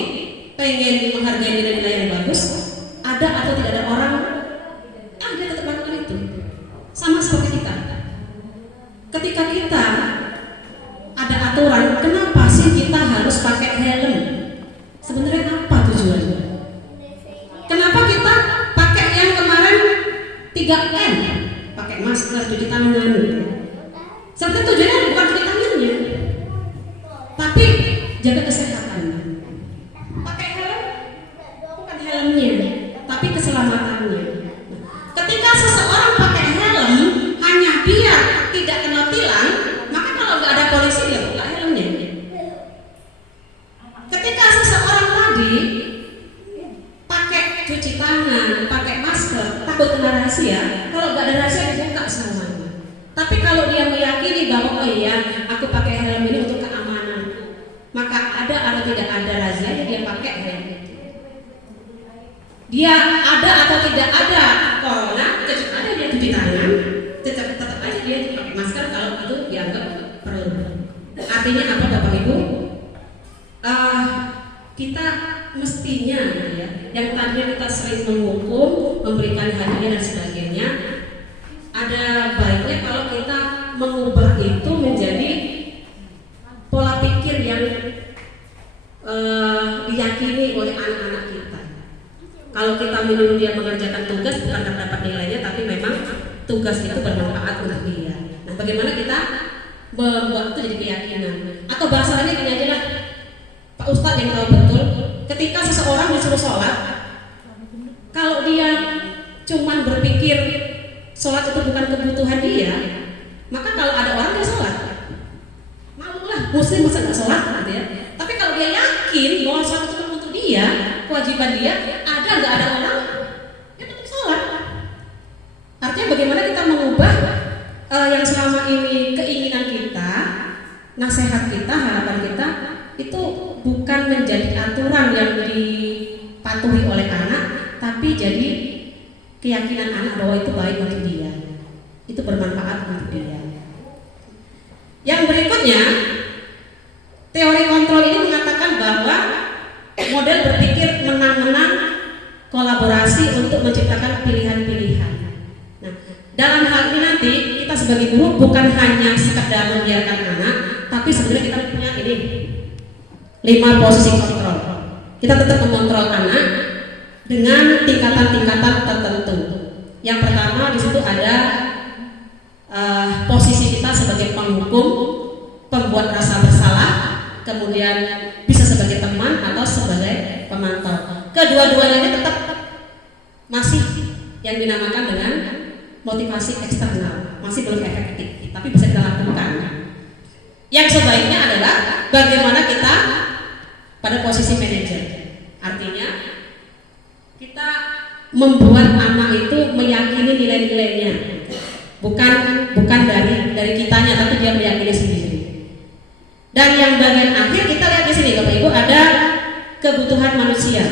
pengen menghargai nilai-nilai yang bagus, ada atau tidak ada orang, dia tetap melakukan itu. Sama seperti kita. Ketika kita ada aturan, kenapa sih kita harus pakai helm? Sebenarnya apa tujuannya? Kenapa kita pakai yang kemarin 3M? Pakai masker, cuci tangan. Sebenarnya tujuannya bukan cuci tangannya, tapi jaga kesehatan. Pakai helm bukan helmnya, tapi keselamatannya. Ketika seseorang pakai helm hanya biar tidak kena tilang, maka kalau nggak ada polisi dia buka helmnya. Ketika seseorang tadi pakai cuci tangan, pakai masker, takut kena rahasia, kalau nggak ada rahasia dibuka semuanya. Tapi kalau dia meyakini bahwa oh iya, aku pakai helm ini untuk keamanan, maka ada atau tidak ada razia dia pakai helm. dia ada atau tidak ada corona, tetap ada dia cuci tangan, tetap aja dia pakai masker kalau itu dianggap perlu. Artinya apa Bapak Ibu? Kita mestinya gitu ya, yang tadinya kita sering menghukum, memberikan hadiah dan sebagainya, ada baiknya kalau kita mengubah itu menjadi pola pikir yang diyakini oleh anak-anak kita. Kalau kita menyuruh dia mengerjakan tugas bukan karena dapat nilainya, tapi memang tugas itu bermanfaat untuk dia. Nah, bagaimana kita membuat itu jadi keyakinan? Atau bahasanya gini aja lah, Pak Ustadz yang tahu betul, ketika seseorang disuruh sholat, kalau dia cuman berpikir sholat itu bukan kebutuhan dia, maka kalau ada orang dia sholat, malulah muslim masa nggak sholat gitu ya. Tapi kalau dia yakin bahwa sholat itu untuk dia, kewajiban dia, ada nggak ada orang, dia tetap sholat. Artinya bagaimana kita mengubah yang selama ini keinginan kita, nasihat kita, harapan kita itu bukan menjadi aturan yang dipatuhi oleh anak, tapi jadi keyakinan anak bahwa itu baik untuk dia, itu bermanfaat untuk dia. Yang berikutnya, teori kontrol ini mengatakan bahwa model berpikir menang-menang kolaborasi untuk menciptakan pilihan-pilihan. Nah, dalam hal ini nanti kita sebagai guru bukan hanya sekedar membiarkan anak, tapi sebenarnya kita punya ini 5 posisi kontrol. Kita tetap mengontrol anak dengan tingkatan-tingkatan tertentu. Yang pertama di situ ada posisi kita sebagai penghukum, pembuat rasa bersalah, kemudian bisa sebagai teman atau sebagai pemantau. Kedua-duanya ini tetap masih yang dinamakan dengan motivasi eksternal, masih belum efektif, tapi bisa kita lakukan. Yang sebaiknya adalah bagaimana kita pada posisi manajer. Artinya kita membuat anak itu meyakini nilai-nilainya, bukan dari kitanya, tapi dia meyakini sendiri. Dan yang bagian akhir kita lihat di sini Bapak Ibu, ada kebutuhan manusia.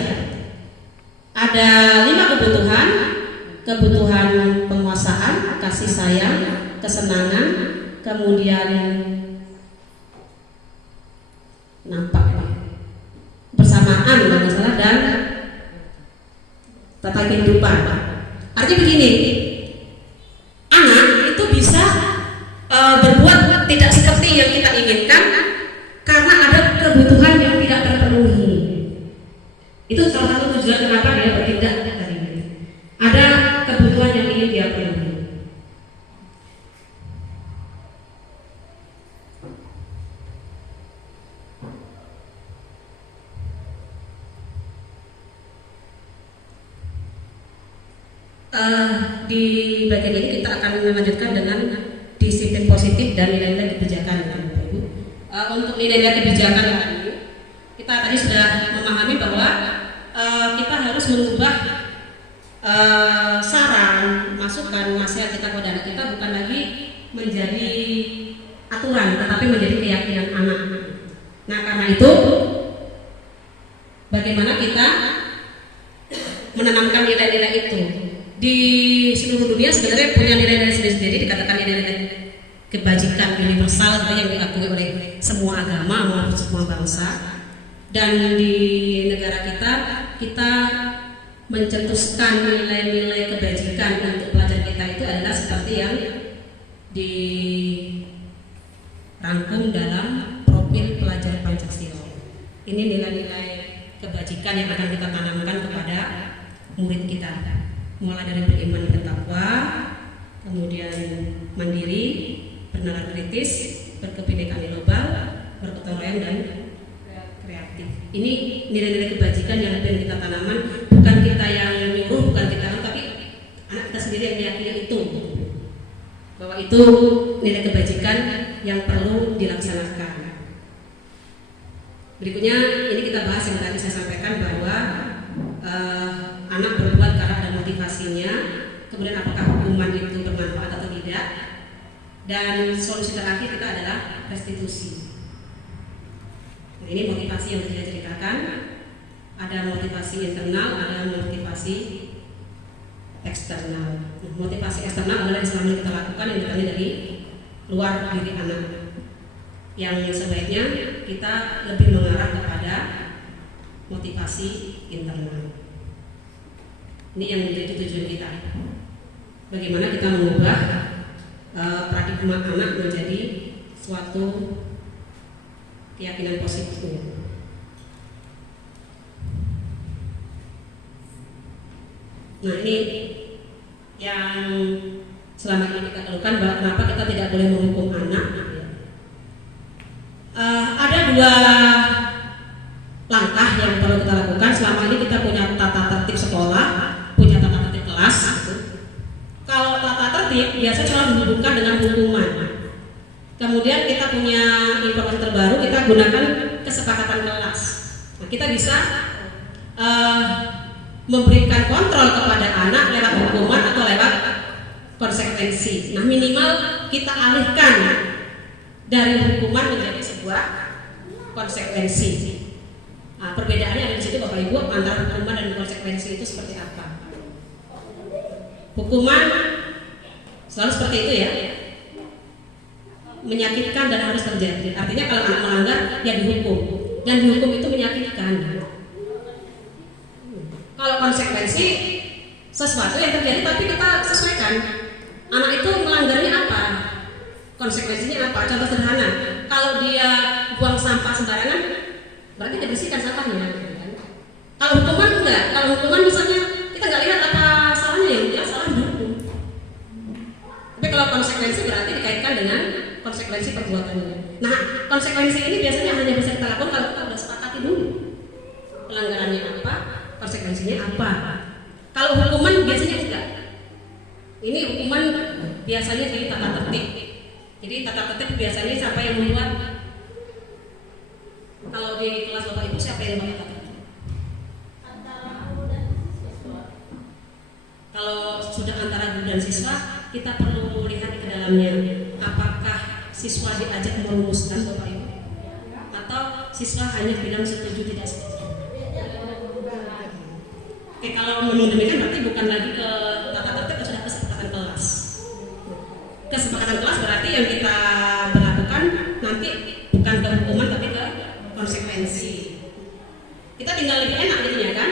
Ada 5 kebutuhan: kebutuhan penguasaan, kasih sayang, kesenangan, kemudian bersamaan kalau nggak salah, dan tata kehidupan. Artinya begini, anak itu bisa berbuat tidak seperti yang kita inginkan karena ada kebutuhan yang tidak terpenuhi. Itu salah satu tujuan kenapa dia bertindak tadi. Ada kebutuhan yang ingin dia penuhi. Di bagian ini kita akan melanjutkan dengan disiplin positif dan nilai-nilai kebijakan. Untuk nilai-nilai kebijakan kita tadi sudah memahami bahwa kita harus mengubah saran, masukan, nasihat kita kepada anak kita bukan lagi menjadi aturan, tetapi menjadi keyakinan anak. Nah, karena itu bagaimana kita menanamkan nilai-nilai itu? Di seluruh dunia sebenarnya punya nilai-nilai sendiri-sendiri, dikatakan nilai-nilai kebajikan universal yang diakui oleh semua agama maupun semua bangsa. Dan di negara kita mencetuskan nilai-nilai kebajikan untuk pelajar kita itu adalah seperti yang dirangkum dalam profil pelajar Pancasila. Ini nilai-nilai kebajikan yang akan kita tanamkan kepada murid kita, mulai dari beriman bertakwa, kemudian mandiri, bernalar kritis, berkebinekaan global, bergotong royong, dan kreatif. Ini nilai-nilai kebajikan yang kita tanamkan, bukan kita yang nyuruh, bukan kita, tapi anak kita sendiri yang meyakini itu, bahwa itu nilai kebajikan yang perlu dilaksanakan. Berikutnya ini kita bahas yang tadi saya sampaikan bahwa anak berbuat karena ada motivasinya, kemudian apakah hukuman itu bermanfaat atau tidak, dan solusi terakhir kita adalah restitusi. Nah, ini motivasi yang saya ceritakan. Ada motivasi internal, ada motivasi eksternal. Motivasi eksternal adalah yang selama kita lakukan yang datangnya dari luar diri anak, yang sebaiknya kita lebih mengarah kepada motivasi internal. Ini yang menjadi tujuan kita. Bagaimana kita mengubah paradigma anak menjadi suatu keyakinan positif. Nah, ini yang selama ini kita lakukan, bahwa kenapa kita tidak boleh menghukum anak. Ada dua langkah yang perlu kita lakukan. Selama ini kita punya tata tertib sekolah, punya tata tertib kelas. Kalau tata tertib biasa selalu dihubungkan dengan hukuman. Kemudian kita punya informasi terbaru, kita gunakan kesepakatan kelas. Nah, kita bisa memberikan kontrol kepada anak lewat hukuman atau lewat konsekuensi. Nah, minimal kita alihkan dari hukuman menjadi sebuah konsekuensi. Nah, perbedaannya ada di situ Bapak Ibu antara hukuman dan konsekuensi itu seperti apa. Hukuman selalu seperti itu ya, menyakitkan dan harus terjadi. Artinya kalau anak melanggar ya dihukum, dan dihukum itu menyakitkan. Kalau konsekuensi sesuatu yang terjadi tapi kita sesuaikan. Anak itu melanggarnya apa? Konsekuensinya apa? Contoh sederhana, kalau dia buang sampah sembarangan, berarti dibersihkan sampahnya. Kalau hukuman enggak. Kalau hukuman misalnya kita nggak lihat apa salahnya, yang dia salah dihukum. Tapi kalau konsekuensi berarti dikaitkan dengan konsekuensi perbuatannya. Nah, konsekuensi ini biasanya hanya bisa kita lakukan kalau kita sudah sepakati dulu pelanggarannya apa, konsekuensinya apa. Kalau hukuman biasanya enggak. Ini hukuman biasanya di tata tertib. Jadi tata tertib biasanya siapa yang membuat? Kalau di kelas Bapak Ibu siapa yang membuat tata tertib? Antara guru dan siswa. Kalau sudah antara guru dan siswa, kita perlu lihat ke dalamnya. Apakah siswa diajak merumuskan Bapak Ibu? Atau siswa hanya bilang setuju tidak setuju? Oke, kalau menurut demikian berarti bukan lagi ke tata tertib, sudah kesepakatan kelas. Kesepakatan kelas berarti yang kita berlakukan nanti bukan ke hukuman tapi ke konsekuensi. Kita tinggal lebih enak jadinya kan.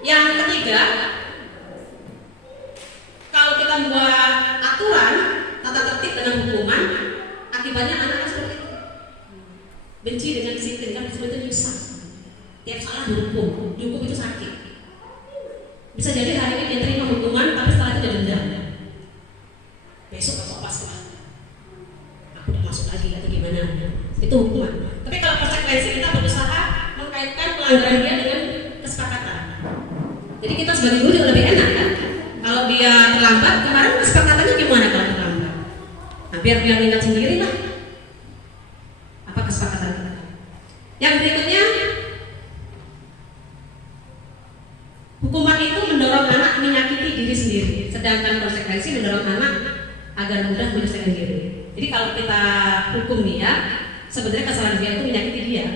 Yang ketiga, kalau kita membuat aturan tata tertib dengan hukuman, akibatnya anak seperti itu. Benci dengan disiplin, kan disiplin itu nyusah. Tiap salah dihukum itu sakit. Bisa jadi hari ini dia terima hukuman, tapi setelah itu dia dendam. Besok aku pas lah, aku udah masuk lagi atau gimana? Itu hukuman. Tapi kalau konsekuensi kita berusaha mengkaitkan pelanggaran dia dengan kesepakatan. Jadi kita sebagai guru juga lebih enak kan? Kalau dia terlambat, kemarin kesepakatannya gimana kalau terlambat? Nah, biar dia ingat sendiri lah. Apa kesepakatan kita? Yang berikutnya, hukuman itu mendorong anak menyakiti diri sendiri, sedangkan konsekuensi mendorong anak agar mudah menyelesaikan diri. Jadi kalau kita hukum dia, sebenarnya kesalahan dia itu menyakiti dia.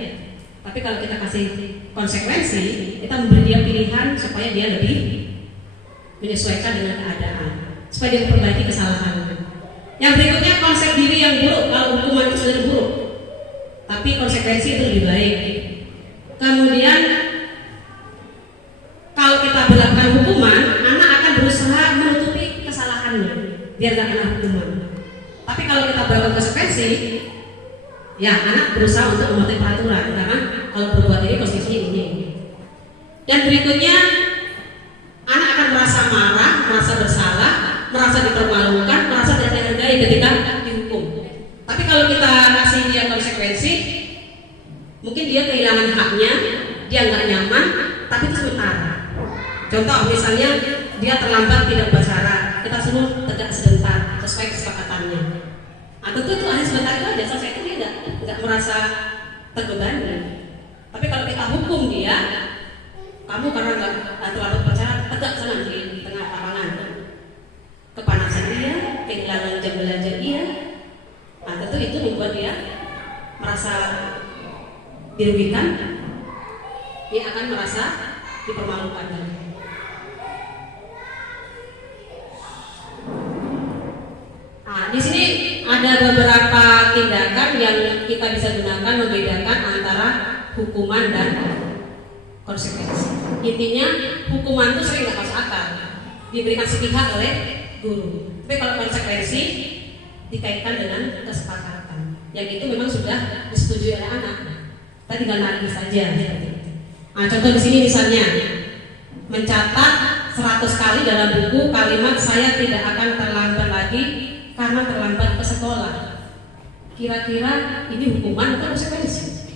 Tapi kalau kita kasih konsekuensi, kita memberi dia pilihan supaya dia lebih menyesuaikan dengan keadaan, supaya dia memperbaiki kesalahan. Yang berikutnya konsep diri yang buruk. Kalau hukuman itu sudah buruk, tapi konsekuensi itu lebih baik. Kemudian kalau kita berlakukan hukuman, anak akan berusaha menutupi kesalahannya biar gak kena hukuman. Tapi kalau kita berlakukan konsekuensi, ya anak berusaha untuk mematuhi peraturan, karena kalau berbuat ini konsekuensinya ini. Dan berikutnya, anak akan merasa marah, merasa bersalah, merasa dipermalukan, merasa tidak dihargai ketika dihukum. Tapi kalau kita kasih dia konsekuensi, mungkin dia kehilangan haknya, dia nggak nyaman, tapi itu sementara. Contoh misalnya dia terlambat tidak bersyarat, kita suruh tegak sebentar sesuai kesepakatannya. Atau itu hanya sebentar itu aja, selesai itu dia nggak merasa terbebani. Tapi kalau kita hukum dia, kamu karena nggak terlambat bersyarat, tegak sana di tengah lapangan. Kepanasan dia, kehilangan jam belajar dia, nah tentu itu membuat dia merasa dirugikan. dia akan merasa dipermalukan. Nah, di sini ada beberapa tindakan yang kita bisa gunakan membedakan antara hukuman dan konsekuensi. Intinya hukuman itu sering nggak masuk akal, diberikan sepihak oleh guru. Tapi kalau konsekuensi dikaitkan dengan kesepakatan, yang itu memang sudah disetujui oleh anak. Kita tinggal nagih saja. Nah, contoh di sini misalnya mencatat 100 kali dalam buku kalimat saya tidak akan terlambat lagi karena terlambat ke sekolah. Kira-kira ini hukuman atau konsekuensi?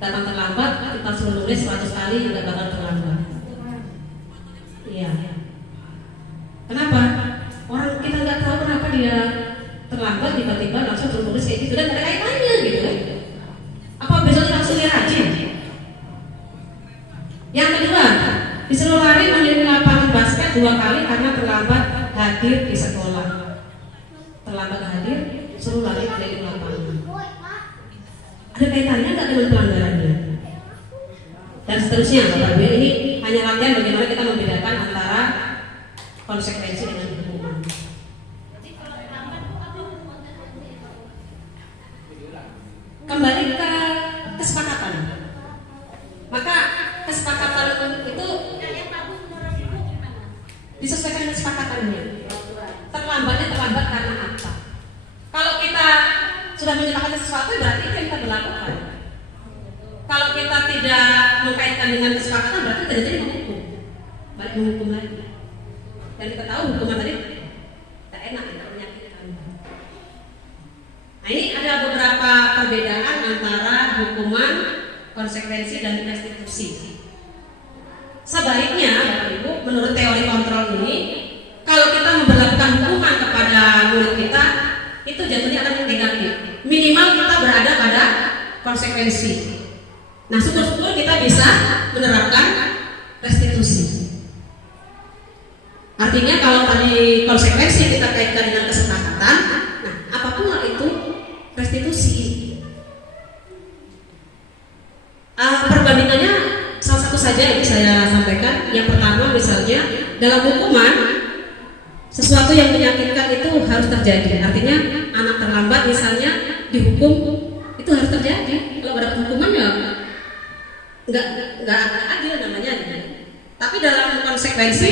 Datang terlambat, kita suruh nulis 100 kali tidak bakal terlambat. Iya. Kenapa? Orang kita nggak tahu kenapa dia terlambat, tiba-tiba langsung suruh nulis kayak gitu dan ada kaitannya gitu kan? Apa besoknya langsung dia rajin? Yang kedua, disuruh lari mengelilingi lapangan basket 2 kali karena terlambat hadir di sekolah. Terlambat hadir, suruh lari keliling lapangan. Ada kaitannya nggak dengan pelanggarannya? Dan seterusnya, Bapak Ibu, ini hanya latihan bagaimana kita membedakan antara konsekuensi dengan hukuman. Kembali ke kesepakatan. Maka kesepakatan itu disesuaikan dengan kesepakatannya. Terlambatnya terlambat karena apa? Kalau kita sudah menyepakati sesuatu, berarti itu yang kita berlakukan. Kalau kita tidak mengkaitkan dengan kesepakatan, berarti kita jadi menghukum, balik menghukum lagi. Dan kita tahu hukuman tadi tidak enak, tidak menyakitkan. Nah, ini ada beberapa perbedaan antara hukuman, konsekuensi, dan restitusi. Sebaiknya, Bapak Ibu, menurut teori kontrol ini, kalau kita memperlakukan hukuman kepada murid kita, itu jatuhnya akan negatif. Minimal kita berada pada konsekuensi. Nah, syukur-syukur kita bisa menerapkan restitusi. Artinya kalau tadi konsekuensi kita kaitkan dengan kesepakatan, nah apapun itu restitusi. Perbandingannya salah satu saja yang saya sampaikan. Yang pertama misalnya dalam hukuman, sesuatu yang menyakitkan itu harus terjadi. Artinya anak terlambat misalnya dihukum, itu harus terjadi. Kalau ada hukuman ya nggak adil namanya. Tapi dalam konsekuensi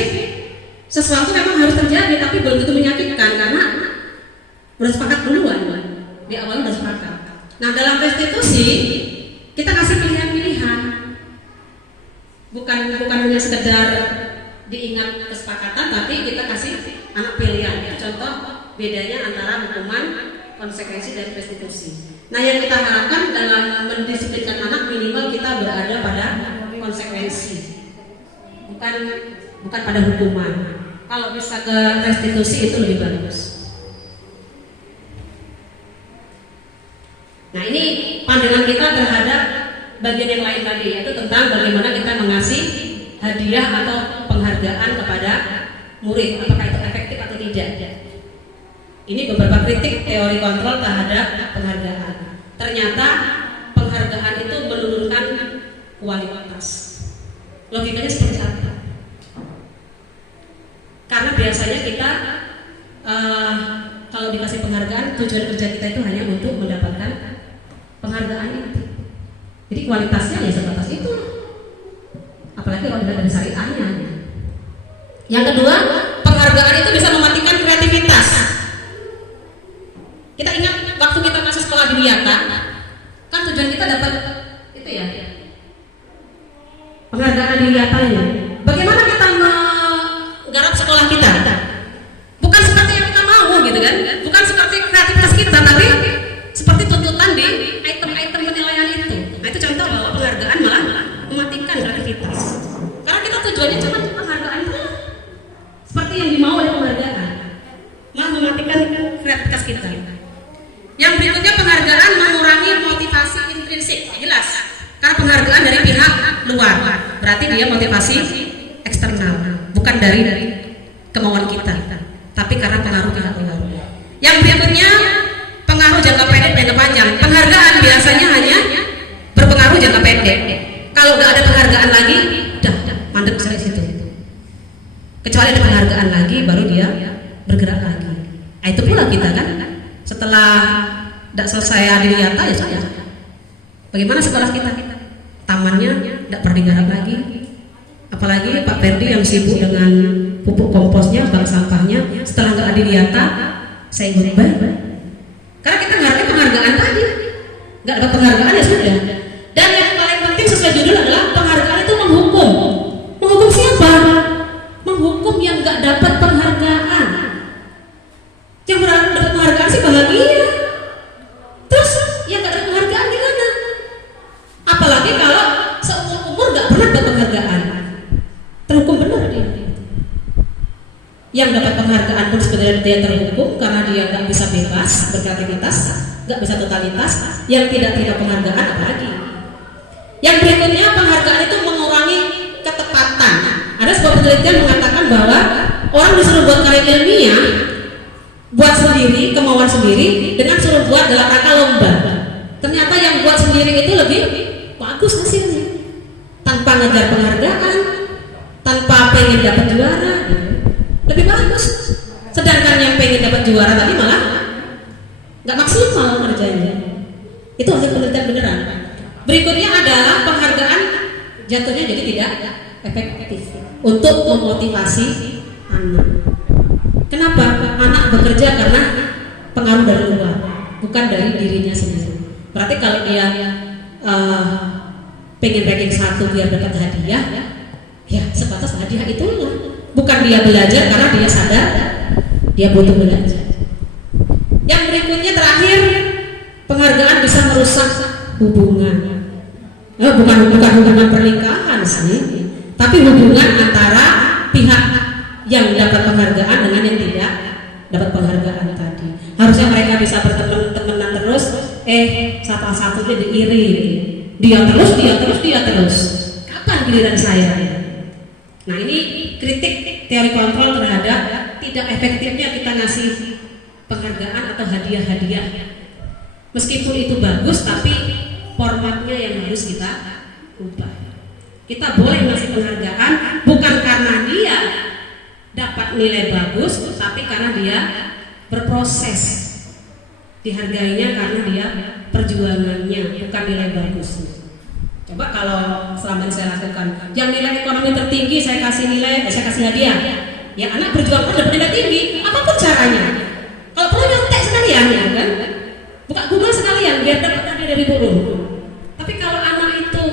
sesuatu memang harus terjadi, tapi belum tentu menyakitkan karena udah sepakat duluan. Di awal udah sepakat. Nah, dalam restitusi kita kasih pilihan-pilihan. Bukan hanya sekedar diingat kesepakatan, tapi kita kasih anak pilihan. Contoh bedanya antara hukuman, konsekuensi, dan restitusi. Nah, yang kita harapkan dalam mendisiplinkan anak minimal kita berada pada konsekuensi, bukan pada hukuman. Kalau bisa ke restitusi itu lebih bagus. Nah, ini pandangan kita terhadap bagian yang lain tadi, yaitu tentang bagaimana kita mengasih hadiah atau penghargaan kepada murid, apakah itu efektif atau tidak. Ini beberapa kritik teori kontrol terhadap penghargaan. Ternyata penghargaan itu menurunkan kualitas. Logikanya seperti apa? Karena biasanya kita kalau dikasih penghargaan, tujuan kerja kita itu hanya untuk mendapatkan penghargaan itu. Jadi kualitasnya ya sebatas itu. Apalagi kalau dilihat dari syariahnya. Yang kedua, penghargaan itu bisa mematikan kreativitas. Kita ingat waktu kita masuk sekolah di Wiyata, kan tujuan kita dapat itu ya, penghargaan di Wiyatanya. Bagaimana kita menggarap sekolah kita? Bukan seperti yang kita mau gitu kan? Bukan seperti kreativitas kita, tapi seperti tuntutan di item-item penilaian itu. Nah, itu contoh bahwa penghargaan malah mematikan kreativitas. Karena kita tujuannya cuma penghargaan itu, seperti yang dimau oleh penghargaan, malah mematikan kreativitas kita. Yang berikutnya, penghargaan mengurangi motivasi intrinsik. Jelas, karena penghargaan dari pihak luar, berarti dia motivasi eksternal, bukan dari kemauan kita, tapi karena pengaruh pihak luar. Yang berikutnya, pengaruh jangka pendek dan jangka panjang. Penghargaan biasanya hanya berpengaruh jangka pendek. Kalau nggak ada penghargaan bergerak lagi. Nah, itu pula kita kan setelah tidak selesai adiwiyata ya sudah. Bagaimana sekolah kita? Tamannya tidak pernah digarap lagi. Apalagi Pak Ferdi yang sibuk dengan pupuk komposnya, bank sampahnya. Setelah nggak adiwiyata, saya goodbye. Karena kita ngarepnya penghargaan tadi, nggak dapat penghargaan ya sudah. Dan yang paling penting sesuai judul adalah penghargaan itu menghukum. Menghukum siapa? Menghukum yang nggak dapat penghargaan. Yang berharap dapat penghargaan sih bahagia. Terus yang nggak dapat penghargaan gimana? Apalagi kalau seumur umur nggak pernah dapat penghargaan, terhukum benar dia. Yang dapat penghargaan pun sebenarnya dia terhukum karena dia nggak bisa bebas berkreativitas, nggak bisa totalitas. Yang tidak terima penghargaan apalagi. Yang berikutnya, penghargaan itu mengurangi ketepatan. Ada sebuah penelitian mengatakan bahwa orang disuruh buat karya ilmiah, buat sendiri, kemauan sendiri, dengan suruh buat dalam rangka lomba. Ternyata yang buat sendiri itu lebih bagus hasilnya, tanpa ngejar penghargaan, tanpa pengen dapat juara, lebih bagus. Sedangkan yang pengen dapat juara tadi malah nggak maksimal kerjanya. Itu hasil penelitian beneran. Berikutnya adalah penghargaan jatuhnya jadi tidak efektif untuk memotivasi anak. Kenapa? Anak bekerja karena pengaruh dari luar, bukan dari dirinya sendiri. Berarti kalau dia pengen ranking 1 biar dapat hadiah, ya sebatas hadiah itulah. Bukan dia belajar karena dia sadar dia butuh belajar. Yang berikutnya terakhir, penghargaan bisa merusak hubungan. Bukan hubungan pernikahan sih, tapi hubungan antara pihak yang dapat penghargaan dengan yang tidak dapat penghargaan tadi. Harusnya mereka bisa berteman terus, salah satunya diiri, dia terus. Kapan giliran saya? Nah, ini kritik teori kontrol terhadap tidak efektifnya kita ngasih penghargaan atau hadiah-hadiah. Meskipun itu bagus, tapi formatnya yang harus kita ubah. Kita boleh ngasih penghargaan bukan karena dia dapat nilai bagus, tapi karena dia berproses. Dihargainya karena dia perjuangannya, bukan nilai bagus. Coba kalau selama ini saya lakukan, yang nilai ekonomi tertinggi saya kasih hadiah. Ya anak berjuang kan dapat nilai tinggi, apapun caranya. Kalau perlu nyontek sekalian, ya kan? Buka Google sekalian biar dapat hadiah dari guru. Tapi kalau anak itu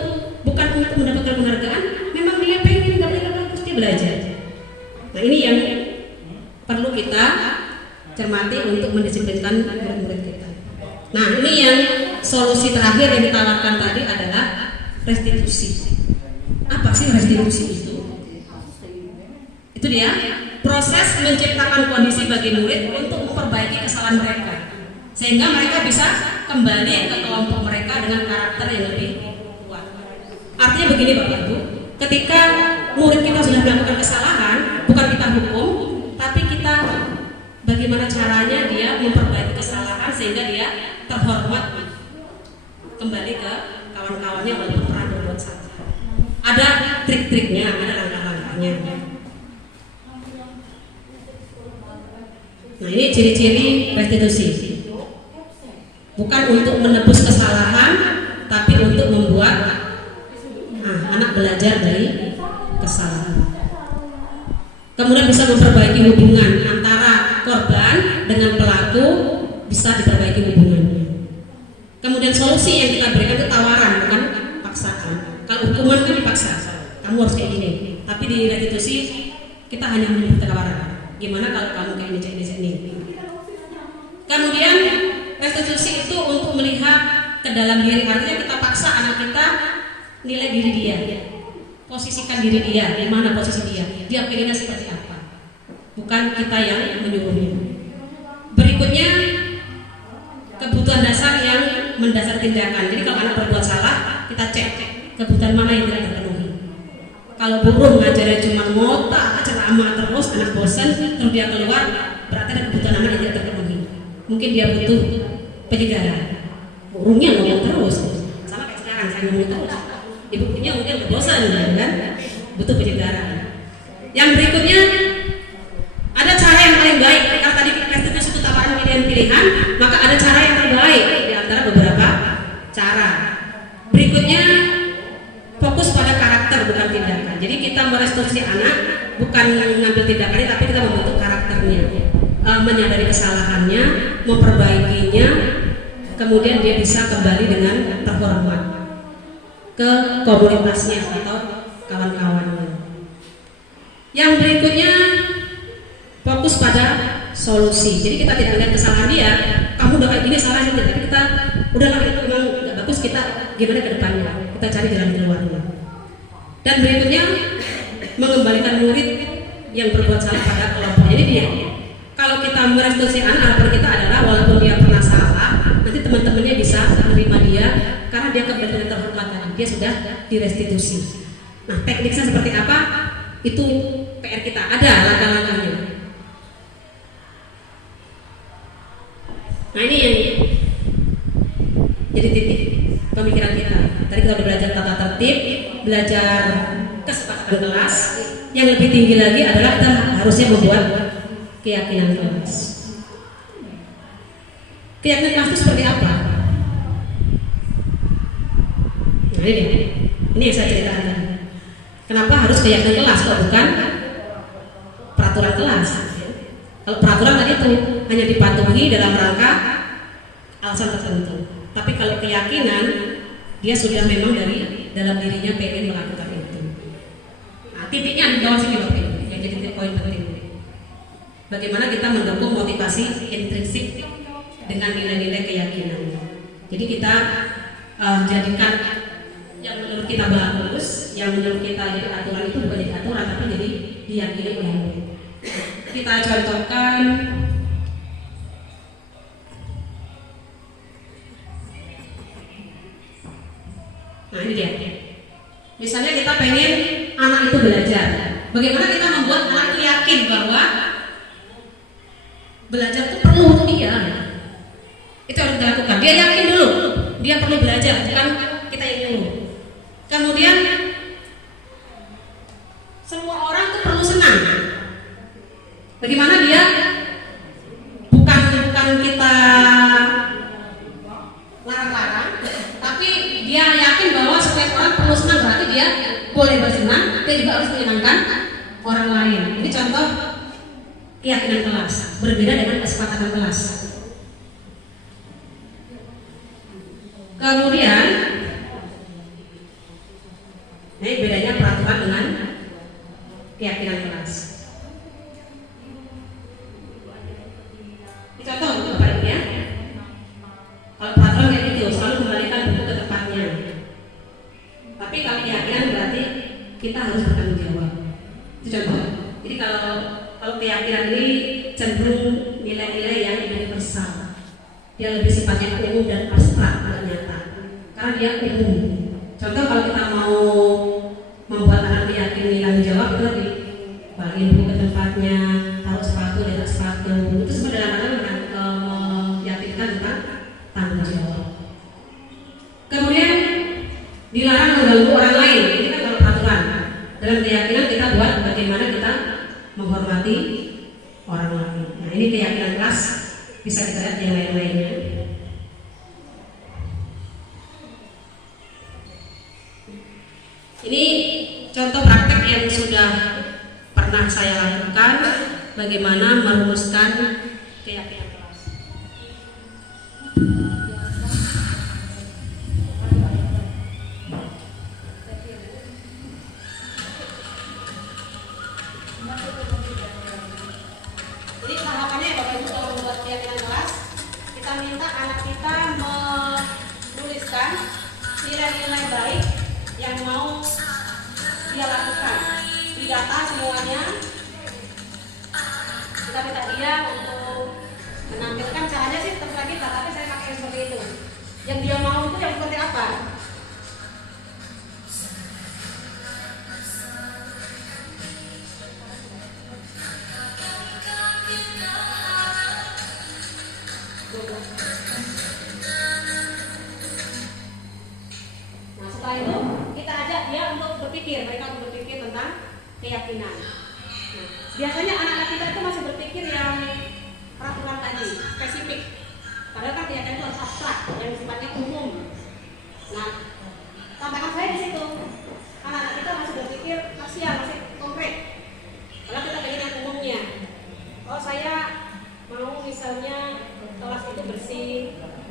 bukan untuk mendapatkan penghargaan, memang dia pengen nggak boleh bagus dia belajar. Nah ini yang perlu kita cermati untuk mendisiplinkan murid-murid kita. Nah ini yang solusi terakhir yang ditawarkan tadi adalah restitusi. Apa sih restitusi itu? Itu dia proses menciptakan kondisi bagi murid untuk memperbaiki kesalahan mereka, sehingga mereka bisa kembali ke kelompok mereka dengan karakter yang lebih kuat. Artinya begini Bapak Ibu, ketika murid kita sudah melakukan kesalahan, bukan kita hukum, tapi kita bagaimana caranya dia memperbaiki kesalahan sehingga dia terhormat kembali ke kawan-kawannya walaupun pernah berbuat salah. Ada trik-triknya, ada langkah-langkahnya. Nah ini ciri-ciri restitusi. Bukan untuk menebus kesalahan, tapi untuk membuat anak belajar dari kesalahan. Kemudian bisa memperbaiki hubungan antara korban dengan pelaku, bisa diperbaiki hubungannya. Kemudian solusi yang kita berikan itu tawaran, bukan paksaan. Kalau hukuman kan dipaksa, kamu harus kayak gini. Tapi di restitusi kita hanya memberi tawaran. Gimana kalau kamu kayak ini? Kemudian restitusi itu untuk melihat ke dalam diri, artinya kita paksa anak kita nilai diri dia, posisikan diri dia, di mana posisi dia pengennya seperti apa, bukan kita yang menyuruhnya. Berikutnya kebutuhan dasar yang mendasar tindakan. Jadi kalau anak berbuat salah, kita cek kebutuhan mana yang tidak terpenuhi. Kalau buruh ngajarnya cuma ngota, ceramah terus, anak bosan, terus dia keluar, berarti ada kebutuhan anak yang tidak terpenuhi. Mungkin dia butuh penyegaran. Burungnya ngomong terus, sama kayak sekarang saya ngomong terus. Ibunya mungkin bosan, kan? Butuh penyegaran. Yang berikutnya ada cara yang paling baik pilihan, maka ada cara yang terbaik di antara beberapa cara. Berikutnya, fokus pada karakter bukan tindakan. Jadi kita merestitusi anak bukan mengambil tindakannya, tapi kita membentuk karakternya, menyadari kesalahannya, memperbaikinya, kemudian dia bisa kembali dengan terhormat ke komunitasnya atau kawan-kawannya. Yang berikutnya, fokus pada solusi. Jadi kita tidak lihat kesalahan dia, kamu udah kayak gini salah gitu, tapi kita udahlah itu memang nggak bagus, kita gimana ke depannya, kita cari jalan keluarnya. Dan berikutnya, mengembalikan murid yang berbuat salah pada kelompoknya. Jadi dia, kalau kita merestitusi anak, harapan kita adalah walaupun dia pernah salah, nanti teman-temannya bisa menerima dia karena dia kembali dengan terhormat, dia sudah direstitusi. Nah, tekniknya seperti apa? Itu PR kita, ada langkah-langkahnya. Nah, ini yang jadi titik pemikiran kita. Tadi kita udah belajar tata tertib, belajar kesepakatan kelas. Yang lebih tinggi lagi adalah kita harusnya membuat keyakinan kelas. Keyakinan kelas itu seperti apa? Nah, ini yang saya ceritakan tadi. Kenapa harus keyakinan kelas kalau bukan peraturan kelas? Kalau peraturan tadi itu hanya dipatuhi dalam rangka alasan tertentu. Tapi kalau keyakinan, dia sudah memang dari dalam dirinya pengen melakukan itu. Nah, titiknya di bawah sini Bapak Ibu, yang jadi titik poin penting. Bagaimana kita mendukung motivasi intrinsik dengan nilai-nilai keyakinan. Jadi kita jadikan yang menurut kita bagus, yang menurut kita jadi aturan itu bukan jadi aturan, tapi jadi diyakini oleh murid. Kita contohkan nah ini dia. Misalnya kita pengen anak itu belajar. Bagaimana kita membuat anak itu yakin bahwa belajar itu perlu untuk dia. Itu harus dilakukan. Dia yakin dulu, dia perlu belajar, bukan kita yang nyuruh. Kemudian semua orang itu perlu senang. Bagaimana dia bukan kita larang-larang, tapi dia yakin bahwa setiap orang perlu senang, berarti dia boleh bersenang, dia juga harus menyenangkan orang lain. Ini contoh keyakinan kelas, berbeda dengan kesepakatan kelas. Kemudian, ini bedanya peraturan dengan keyakinan kelas. Ini contoh untuk Bapak Ibu ya. Kalau peraturan kayak gitu, selalu kembalikan buku ke tempatnya. Tapi kalau keyakinan berarti kita harus bertanggung jawab. Itu contoh. Jadi kalau keyakinan ini cenderung nilai-nilai yang universal. Dia lebih sifatnya umum dan abstrak pada nyata. Karena dia umum. Contoh kalau kita mau membuat anak meyakini tanggung jawab, itu dibagi buku ke tempatnya, taruh sepatu di atas sepatu. Itu semua dalam rangka meyakinkan tentang tanggung jawab. Kemudian dilarang mengganggu orang lain. Ini kan kalau peraturan. Dalam keyakinan kita buat bagaimana kita menghormati orang lain. Nah, ini keyakinan kelas, bisa kita lihat yang lain-lainnya. Ini contoh praktek yang sudah pernah saya lakukan, bagaimana merumuskan keyakinan kelas. Jadi tahapannya Bapak Ibu kalau membuat keyakinan kelas, kita minta anak kita menuliskan nilai-nilai baik yang mau dia lakukan, didata semuanya. Kita minta dia untuk menampilkan, caranya sih terserah kita, tapi saya pakai seperti itu. Yang dia mau itu yang seperti apa? Nah, setelah itu kita ajak dia untuk berpikir, mereka untuk berpikir tentang keyakinan. Nah, biasanya anak-anak kita itu masih berpikir yang peraturan tadi, spesifik.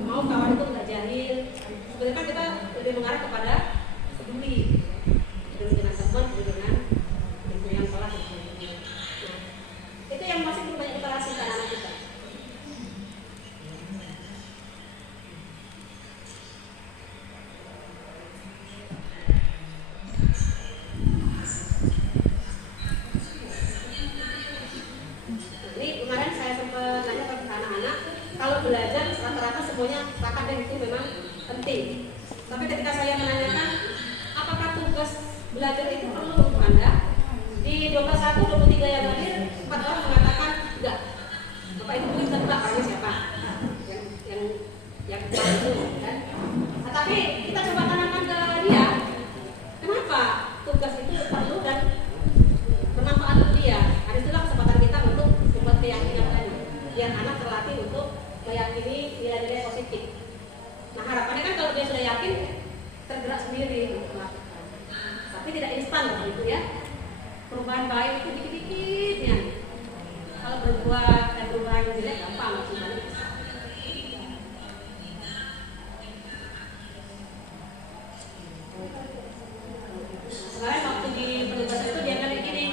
mau kawan itu nggak jahil. Sebenarnya kita lebih mengarah kepada peduli dengan teman, peduli dengan yang kelas. Nah, itu yang masih perlu banyak kita latih anak kita. Ini kemarin saya sempat tanya ke anak-anak, kalau belajar rata-rata semuanya sepakat dan itu memang penting. Tapi ketika saya menanyakan apakah tugas belajar itu perlu untuk Anda, di 21-23 yang hadir 4 orang mengatakan enggak. Bapak Ibu bisa tebak orangnya siapa? Yang itu kan. Nah, tapi kita coba tanamkan ke dia, kenapa tugas itu perlu dan bermanfaat untuk dia. Ada itulah kesempatan kita untuk membuat keyakinan tadi, biar anak terlatih untuk meyakini nilai-nilai positif. Nah harapannya kan kalau dia sudah yakin, tergerak sendiri untuk melakukan. Tapi tidak instan begitu ya. Perubahan baik itu dikit-dikitnya. Kalau berbuat dan perubahan yang jelek gampang langsung balik. Kemarin waktu di penugasan itu dia bilang gini,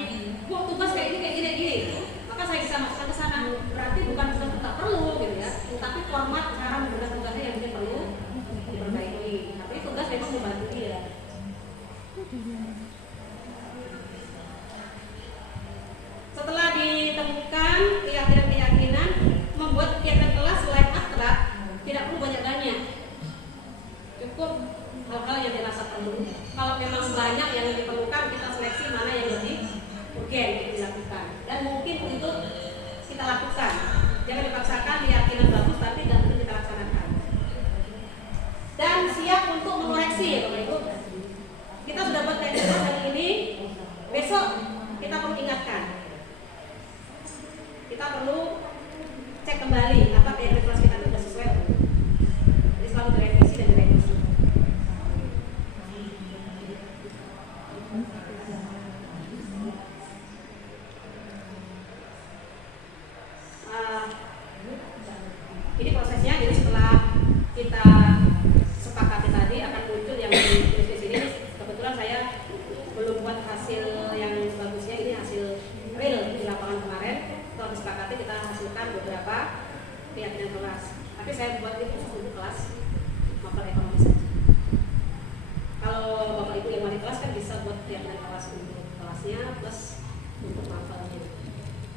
Bu tugas kayak gini. Maka saya bisa masukkan ke sana. Berarti bukan tugas tak perlu gitu ya, tapi format cara menggunakan tugasnya yang mungkin perlu diperbaiki. Tapi tugas memang membantu dia. Setelah ditemukan keyakinan-keyakinan, membuat kegiatan kelas selain abstrak tidak perlu banyak-banyak. Cukup hal-hal yang dirasa perlu. Kalau memang banyak yang diperlukan, kita seleksi mana yang lebih urgen untuk dilakukan. Dan mungkin untuk kita lakukan. Jangan dipaksakan keyakinan bagus tapi tidak perlu kita laksanakan. Dan siap untuk mengoreksi ya Bapak Ibu. Kita sudah buat kelas hari ini, besok kita perlu ingatkan. Kita perlu cek kembali apa kelas kita itu sudah sesuai. Jadi selalu direvisi dan direvisi. Ini prosesnya, jadi setelah kita sepakati tadi akan muncul yang ditulis di sini. Kebetulan saya belum buat hasil yang bagusnya, ini hasil real di lapangan kemarin. Setelah disepakati kita hasilkan beberapa keyakinan kelas. Tapi saya buat ini khusus untuk kelas makroekonomi saja. Kalau Bapak Ibu yang wali kelas kan bisa buat keyakinan kelas untuk kelasnya plus untuk makronya.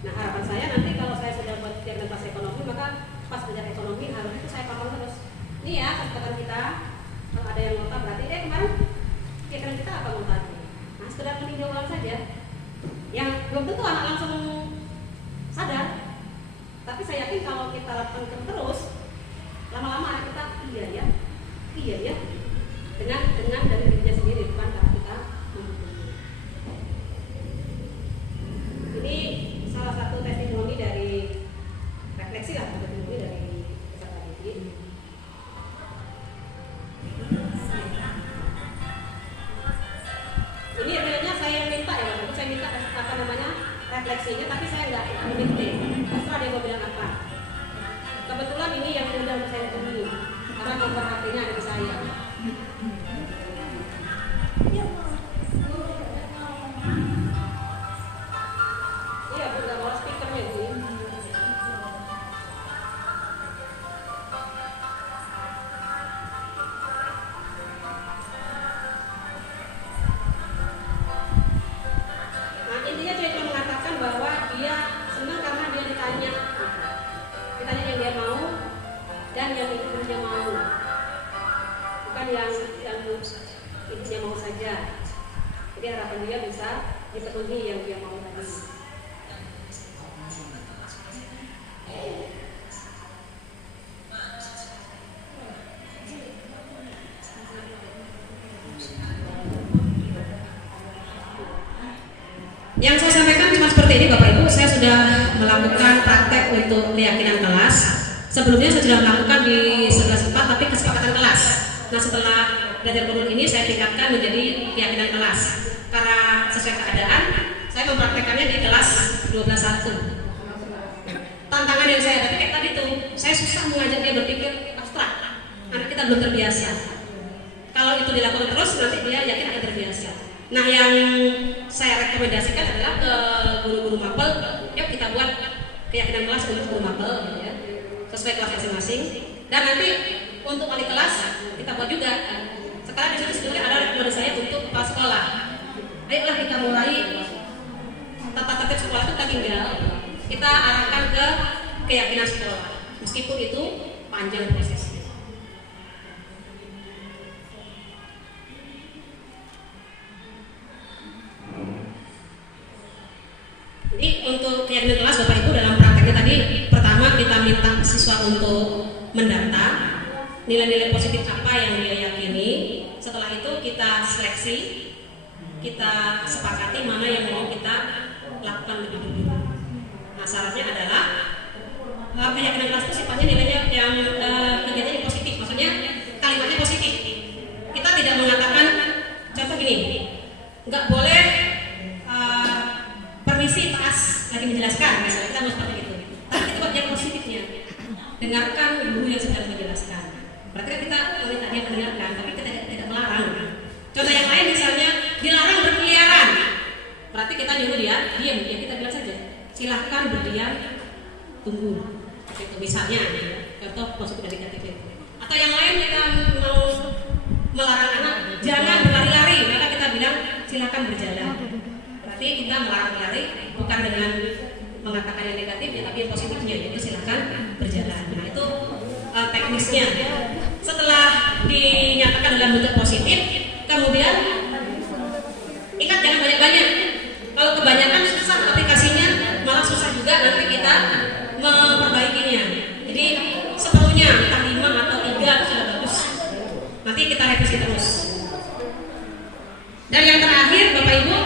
Nah harapan saya nanti kalau saya sudah buat keyakinan kelas ekonomi, maka pas belajar ekonomi harusnya itu saya paham terus. Ini ya kesepakatan kita. Kalau ada yang nota berarti kemarin keyakinan kita apa nota? Nah sekedar meninjau ulang saja. Yang belum tentu anak langsung sadar. Tapi saya yakin kalau kita lakukan terus, lama-lama anak kita iya ya. Dengan dari dirinya sendiri, bukan karena kita membutuhkan. Ini salah satu testimoni dari refleksi lah, testimoni dari peserta didik. Ini sebenarnya saya minta ya, saya minta apa namanya refleksinya, tapi saya nggak minta. Terserah dia mau bilang apa. Kebetulan ini yang sudah saya temui, karena nomor HP-nya ada di saya. Iya, udah bawa speakernya Bu. Nah, intinya dia cuma mengatakan bahwa dia senang karena dia ditanya yang dia mau dan yang ibunya mau, bukan yang ibunya mau saja. Jadi harapan dia bisa dipenuhi yang dia mau tadi. Yang saya sampaikan cuma seperti ini Bapak Ibu. Saya sudah melakukan praktek untuk keyakinan kelas. Sebelumnya saya sudah melakukan di 11.4 tapi kesepakatan kelas. Nah setelah belajar modul ini saya tingkatkan menjadi keyakinan kelas. Karena sesuai keadaan saya mempraktekannya di kelas 12.1. tantangan yang saya hadapi kayak tadi tuh, saya susah mengajak dia berpikir abstrak. Anak kita belum terbiasa. Kalau itu dilakukan terus, nanti dia yakin akan terbiasa. Nah, yang saya rekomendasikan adalah ke guru-guru mapel, yuk kita buat keyakinan kelas untuk guru mapel, gitu ya, sesuai kelas masing-masing. Dan nanti untuk wali kelas kita buat juga. Sekarang di situ sebenarnya ada rekomendasi saya untuk kepala sekolah. Ayolah kita mulai tata tertib sekolah itu kita tinggal kita arahkan ke keyakinan sekolah, meskipun itu panjang prosesnya. Jadi untuk keyakinan kelas Bapak Ibu dalam prakteknya tadi, pertama kita minta siswa untuk mendata nilai-nilai positif apa yang dia yakini. Setelah itu kita seleksi, kita sepakati mana yang mau kita lakukan lebih dulu. Nah, syaratnya adalah keyakinan kelas itu sifatnya nilainya yang kegiatannya positif, maksudnya kalimatnya positif. Kita tidak mengatakan, contoh gini, nggak boleh permisi pas lagi menjelaskan, misalnya kita mau seperti itu. Tapi itu yang positifnya, dengarkan guru yang sedang menjelaskan. Berarti kita meminta dia mendengarkan, tapi kita tidak melarang. Contoh yang lain misalnya dilarang berkeliaran, berarti kita nyuruh dia diam, ya kita bilang saja silahkan berdiam, tunggu. Itu misalnya, contoh positif dan negatif itu. Atau yang lain kita mau melarang anak jangan berlari-lari, maka kita bilang silahkan berjalan. Berarti kita melarang berlari bukan dengan mengatakan yang negatifnya, tapi yang positifnya, yaitu silahkan berjalan. Nah itu teknisnya. Setelah dinyatakan dalam bentuk positif, kemudian ingat jangan banyak-banyak. Kalau kebanyakan susah aplikasinya, malah susah juga nanti kita memperbaikinya. Jadi sepenuhnya, entah 5 atau 3 itu sudah bagus. Nanti kita revisi terus. Dan yang terakhir, Bapak Ibu,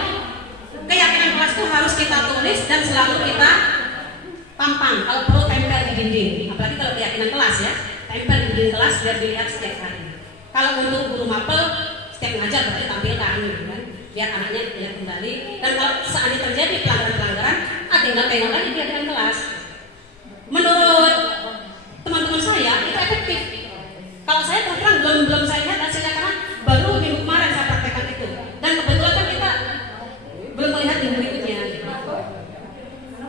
keyakinan kelas itu harus kita tulis dan selalu kita pampang. Kalau perlu tempel di dinding, apalagi kalau keyakinan kelas ya, tempel di dinding kelas biar dilihat setiap hari. Kalau untuk guru mapel, setiap ngajar berarti tampilkan, gitu kan, biar anaknya lihat kembali. Dan kalau seandainya terjadi pelanggaran-pelanggaran, tinggal tengok lagi keyakinan kelas. Menurut teman-teman saya itu efektif. Kalau saya terus terang belum saya lihat hasilnya karena baru minggu kemarin saya praktekkan itu. Dan kebetulan kan kita belum melihat minggu berikutnya.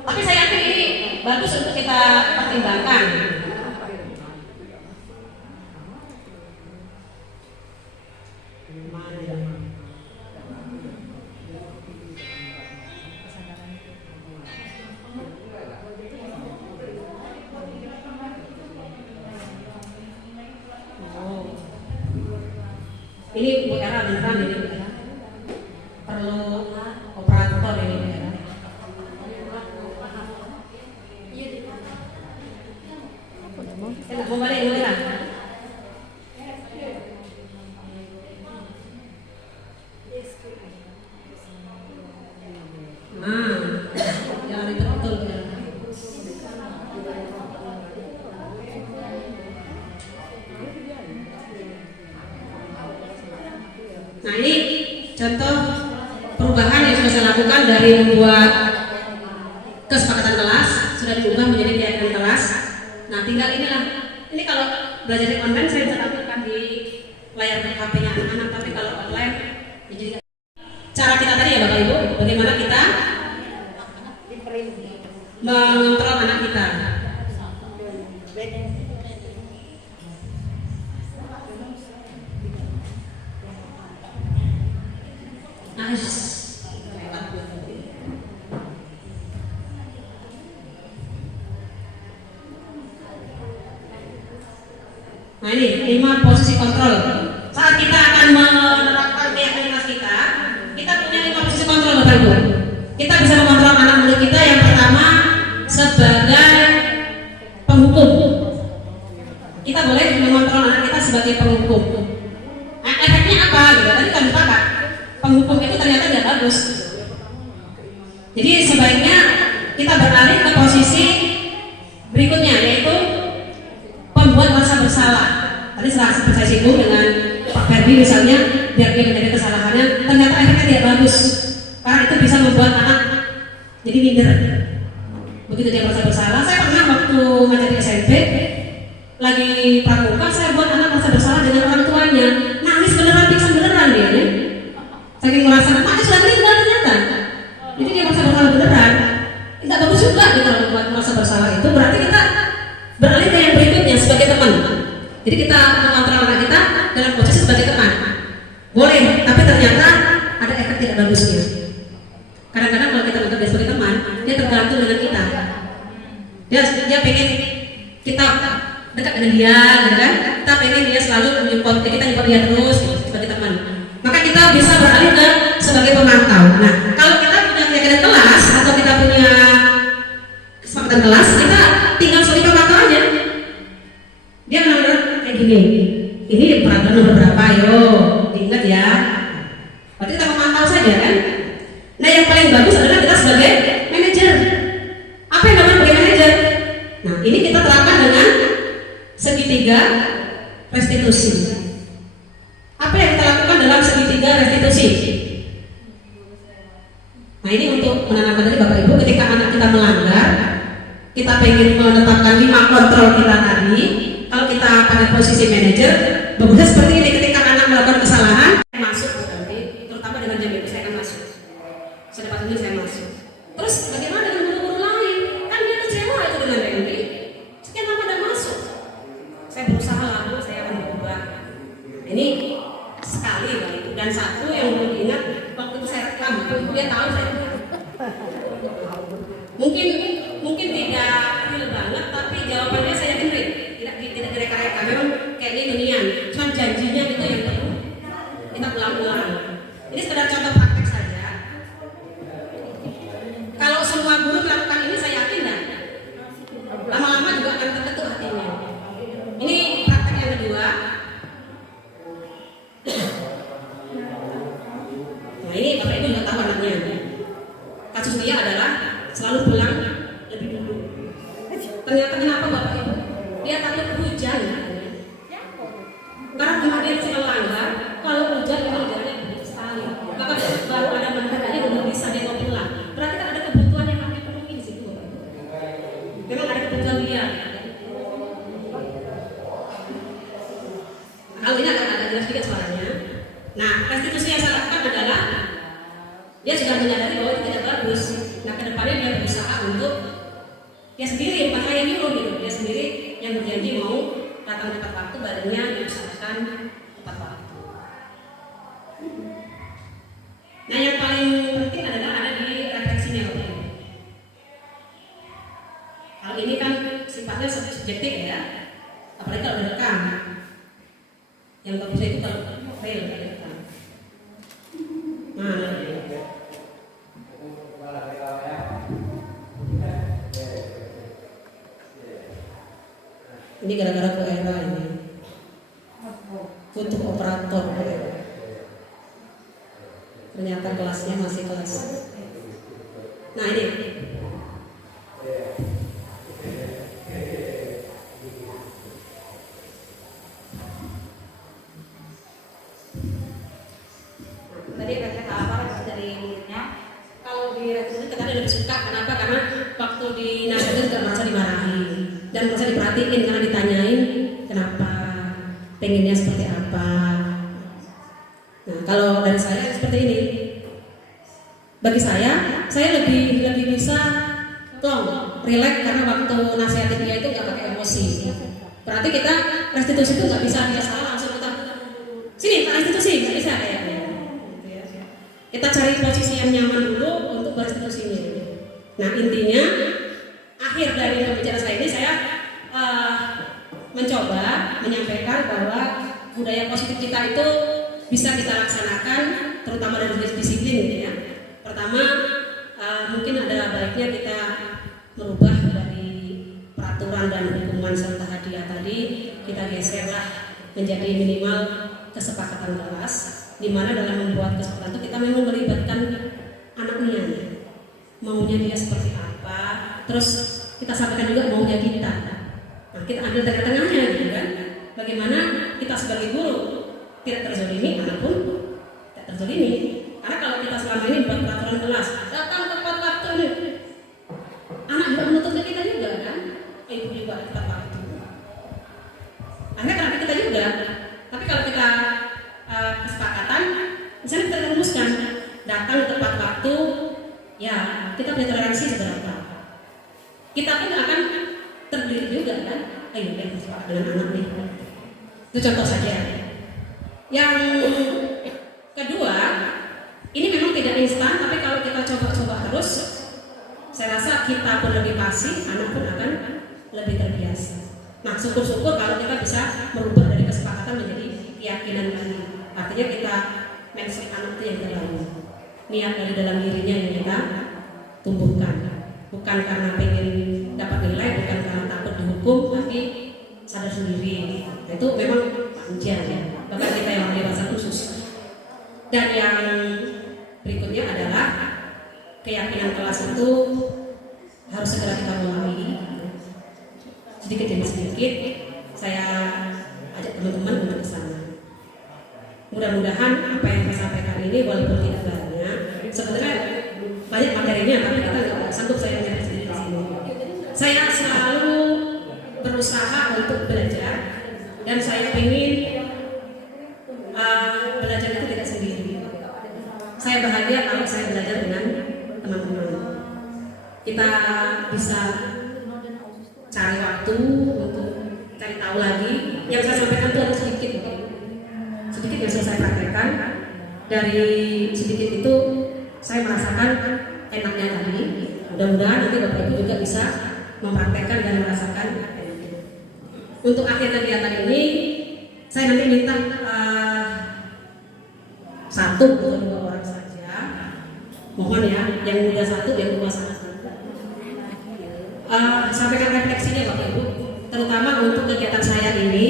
Tapi saya yakin ini bagus untuk kita pertimbangkan. Ini Bu Era beneran ini Bu Era. Perlu operator ini Bu Era. Saya mau balik Bu Era. Nah, jangan itu betul Bu Era. Nah ini contoh perubahan yang sudah saya lakukan dari membuat kesepakatan kelas sudah diubah menjadi keyakinan kelas. Nah tinggal inilah, ini kalau belajar di online saya bisa tampilkan di layar HP-nya anak-anak, tapi kalau online jadi cara kita tadi ya Bapak Ibu, bagaimana kita mengontrol anak kita. Nah ini 5 posisi kontrol. Saat kita akan menerapkan keyakinan kita punya 5 posisi kontrol Bapak Ibu. Kita bisa mengontrol anak murid kita yang pertama sebagai penghukum. Kita boleh mengontrol anak kita sebagai penghukum. Nah, efeknya apa? Gitu. Tadi kami sepakat. Penghukum itu ternyata tidak bagus. Jadi sebaiknya kita beralih ke posisi berikutnya, yaitu pembuat merasa bersalah. Tadi seperti saya singgung dengan Pak Ferdi misalnya, biar dia menjadi kesalahannya, ternyata efeknya tidak bagus. Karena itu bisa membuat anak jadi minder. Begitu dia merasa bersalah, saya pernah bahkan waktu ngajar di SMP lagi pramuka saya buat anak merasa bersalah dengan orang tuanya, nangis beneran, pingsan beneran dia ya. Saking merasa anaknya sudah meninggal ternyata, jadi dia merasa bersalah beneran. Tidak bagus juga gitu kalau buat merasa bersalah itu. Berarti kita beralih ke yang berikutnya sebagai teman. Jadi kita mengontrol anak kita dalam posisi sebagai teman boleh, tapi ternyata ada efek tidak bagusnya. Kadang-kadang kalau kita menganggap dia sebagai teman, dia tergantung dengan kita. Dia pengen kita dekat dengan dia, gitu kan? Kita pengen dia selalu menyupport kita, nyupport dia terus gitu, sebagai teman. Maka kita bisa beralih ke sebagai pemantau. Nah, kalau kita punya kegiatan kelas atau kita punya kesepakatan kelas, kita tinggal sebagai pemantau aja. Dia benar-benar kayak gini. Ini peraturan nomor berapa? Yo, diingat ya. Berarti kita memantau saja kan? Nah, yang paling bagus adalah kita sebagai manajer. Apa yang namanya sebagai manajer? Nah, ini kita terapkan dengan segitiga restitusi. Apa yang kita lakukan dalam segitiga restitusi? Nah, ini untuk menanamkan tadi Bapak Ibu, ketika anak kita melanggar, kita pengen menetapkan 5 kontrol kita tadi. Kalau kita pada posisi manajer, bagusnya seperti ini, ketika anak melakukan kesalahan, saya masuk nanti, terutama dengan jam itu saya akan masuk. Sedepat ini saya masuk. Terus bagaimana dengan guru-guru lain? Kan dia kecewa itu dengan Randy. Sekian lama udah masuk. Saya berusaha lalu saya akan berubah. Ini sekali kali itu, dan satu yang perlu diingat waktu itu saya rekam, dia tahu saya itu. Mungkin tidak real banget, tapi jawabannya saya yakin real. Tidak direka-reka, memang kayaknya inian, cuma janjinya itu yang perlu kita ulang-ulang. Ini sekedar contoh praktek saja. Kalau semua guru melakukan ini, saya yakin dah lama-lama juga akan terbentuk hatinya. Ini praktek yang kedua. Nah, ini Bapak Ibu juga tahu anaknya. Kasus dia adalah selalu pulang lebih dulu. Ternyata kenapa Bapak Ibu? Dia takut hujan. Karena kemudian dia melanggar, kalau hujan memang hujannya begitu sekali. Maka baru ada menandakannya belum bisa dia mau pulang. Berarti kan ada kebutuhan yang kami penuhi di situ. Memang ada kebutuhan dia. Kalau ini agak jelas juga suaranya. Nah, restitusi yang saya lakukan adalah dia sudah menyadari bahwa itu tidak bagus. Nah, kedepannya dia berusaha untuk dia sendiri, bukan saya nyuruh gitu. Dia sendiri yang berjanji mau datang tepat waktu, badannya diusahakan tepat waktu. Nah, yang paling penting adalah ada di refleksinya. Hal ini kan sifatnya subjektif ya, apalagi kalau direkam. Yang bagusnya itu kalau fail kan direkam. Nah, ini gara-gara Bu Era ini butuh operator. Ternyata kelasnya masih kelas. Nah, ini tadi kata apa dari muridnya, kalau di restitusi kita lebih suka. Kenapa? Karena waktu di nasihat juga merasa dimarahi dan merasa diperhatiin karena ditanyain kenapa, pengennya seperti apa. Nah, kalau dari saya seperti ini. Bagi saya lebih bisa relax karena waktu nasihatin dia itu nggak pakai emosi. Berarti kita restitusi itu nggak bisa dia salah langsung kita sini restitusi, nggak bisa kayaknya. Kita cari posisi yang nyaman dulu untuk berestitusinya. Nah, intinya akhir dari pembicaraan saya ini saya mencoba menyampaikan bahwa budaya positif kita itu bisa kita laksanakan, terutama dari disiplin gitu ya. Pertama, mungkin ada baiknya kita merubah dari peraturan dan hukuman serta hadiah tadi, kita geserlah menjadi minimal kesepakatan kelas, di mana dalam membuat kesepakatan itu kita memang melibatkan anaknya, maunya dia seperti apa, terus kita sampaikan juga maunya kita. Nah, kita ambil tengah-tengahnya gitu kan. Bagaimana kita sebagai guru tidak terzolimi, anak pun tidak terzolimi. Karena kalau kita selama ini buat peraturan kelas, datang tepat waktu ini, anak juga menuntut kita juga kan. tiba tepat waktu. Akhirnya karena kita juga, tapi kalau kita kesepakatan, misalnya kita rumuskan datang tepat waktu, ya kita punya toleransi seberapa. Kita pun akan terdiri juga kan, ayo kita sepakat dengan anak nih. Itu contoh saja. Yang kedua, ini memang tidak instan, tapi kalau kita coba-coba terus, saya rasa kita pun lebih pasti, anak pun akan lebih terbiasa. Nah, syukur-syukur kalau kita bisa merubah dari kesepakatan menjadi keyakinan lagi. Artinya kita mindset anak itu yang terlalu niat dari dalam dirinya yang kita tumbuhkan. Bukan karena pengen dapat nilai, bukan karena takut dihukum, tapi sadar sendiri. Itu memang panjang ya. Bahkan kita yang dewasa khusus. Dan yang berikutnya adalah keyakinan kelas itu harus segera kita mulai. Sedikit demi sedikit saya ajak teman-teman untuk ke sana. Mudah-mudahan apa yang saya sampaikan ini walaupun tidak banyak, sebenarnya banyak materinya, tapi kita nggak sanggup saya menyampaikan sendiri di sini. Saya selalu berusaha untuk belajar dan saya ingin belajar itu tidak sendiri. Saya bahagia kalau saya belajar dengan teman-teman. Kita bisa cari waktu untuk cari tahu lagi. Yang saya sampaikan itu ada sedikit yang saya praktekkan. Dari sedikit itu saya merasakan enaknya tadi. Mudah-mudahan nanti Bapak Ibu juga bisa mempraktekkan dan merasakan enaknya. Untuk akhir kegiatan ini saya nanti minta satu atau dua orang saja. Mohon ya, yang muda satu, yang tua satu. Sampaikan refleksinya Bapak Ibu, terutama untuk kegiatan saya ini,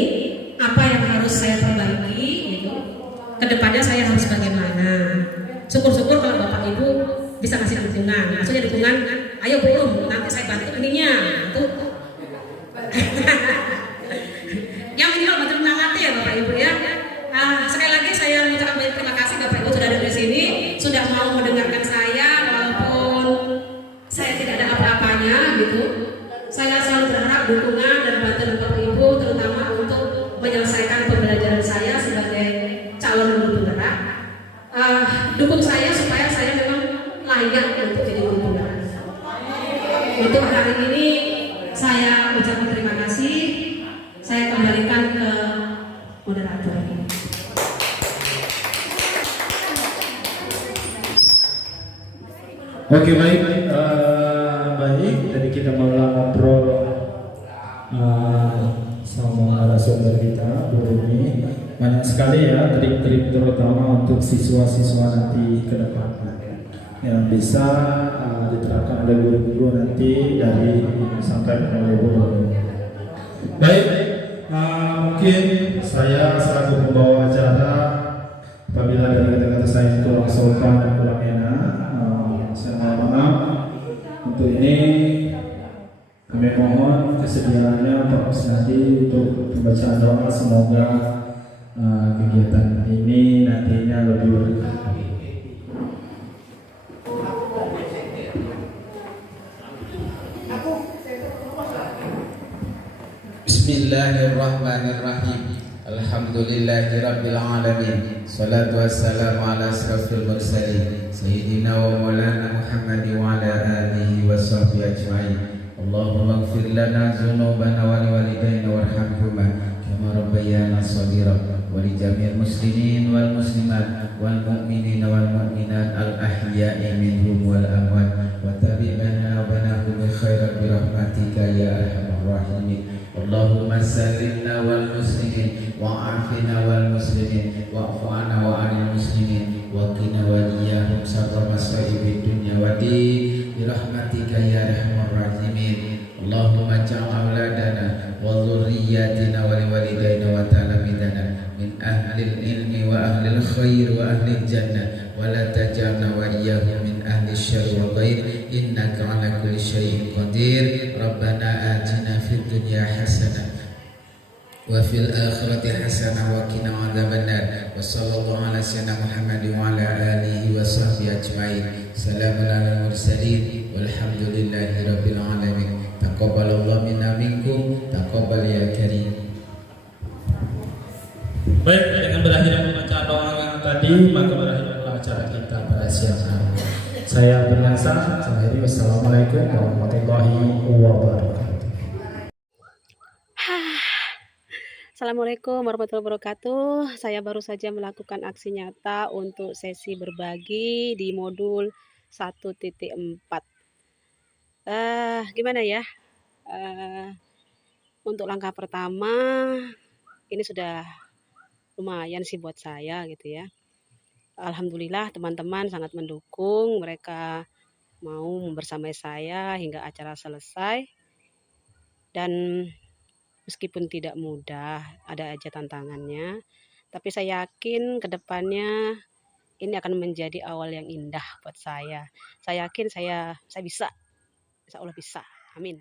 apa yang harus saya perbaiki, gitu. Kedepannya saya harus bagaimana. Syukur-syukur kalau Bapak Ibu bisa kasih dukungan. Maksudnya dukungan, ayo belum, nanti saya bantu ininya. Tuh. Yang minimal bantu menangati ya Bapak Ibu ya. Sekali lagi saya mengucapkan banyak terima kasih Bapak Ibu sudah ada di sini, sudah mau mendengarkan saya walaupun saya tidak ada apa-apanya gitu. Saya selalu berharap dukungan dan bantuan Bapak Ibu terutama untuk menyelesaikan pembelajaran saya sebagai calon guru penggerak. Dukung saya supaya saya memang layak untuk jadi guru penggerak. Untuk hari ini saya ucapkan terima kasih. Saya kembalikan ke moderator. Oke, baik. Baik, tadi kita malah ngobrol sama narasumber kita, Bu Rumi. Banyak sekali ya trik-trik terutama untuk siswa-siswa nanti ke depan yang bisa diterapkan oleh guru-guru nanti dari sampai oleh Bu Rumi. Baik, mungkin saya selaku pembawa acara, apabila dari kata-kata saya itu kurang sopan dan kurang enak, saya mohon maaf. Untuk ini kami mohon kesediaannya Pak Kusnadi untuk pembacaan doa, semoga kegiatan ini nantinya lebih berkah. Bismillahirrahmanirrahim. Alhamdulillahirabbil alamin. Salatu wassalamu ala asrafil mursalin sayyidina wa maulana Muhammad wa ala alihi wa sahbihi ajma'in. Allahumma ighfir lana dzunubana wa liwalidayna warhamhuma kama rabbayana shaghira wa li jami'il muslimin wal muslimat wal mu'minina wal mu'minat al ahya'i minhum wal amwat wa tabi'ana wa banahum bi khairin bi rahmatika ya arhamar rahimin. Allahumma sallimna wal muslimin wa afina wal muslimin wa'fu anna wa 'anil muslimin wa qina wa iyyahum syarra masaibid dunya wa din bi rahmatika ya arhamar rahimin. Allahumma ja'al auladana wa dhurriyyatina wa liwalidayna wa talamidana min ahlil ilmi wa ahlil khair wa ahlil jannah wa la taj'alna wa iyyahum min ahli syarri wa ghair innaka 'ala kulli syai'in qadir. Rabbana atina fid dunya hasanah wa fil akhirati hasanah wa qina adzabannar. Wa sallallahu ala sayyidina Muhammad wa ala alihi wa sahbihi ajma'in. Salamun alal mursalin walhamdulillahi rabbil alamin. Taqabbalallahu minna minkum taqabbal ya karim. Baik, dengan berakhirnya pembacaan doa yang tadi, maka berakhirlah acara kita pada siang hari. Saya Binasa, wassalamualaikum warahmatullahi wabarakatuh. Assalamualaikum warahmatullahi wabarakatuh. Saya baru saja melakukan aksi nyata untuk sesi berbagi di modul 1.4. Gimana ya? Untuk langkah pertama ini sudah lumayan sih buat saya gitu ya. Alhamdulillah teman-teman sangat mendukung, mereka mau bersama saya hingga acara selesai. Dan meskipun tidak mudah, ada aja tantangannya, tapi saya yakin ke depannya ini akan menjadi awal yang indah buat saya. Saya yakin saya bisa. Insya Allah bisa. Amin.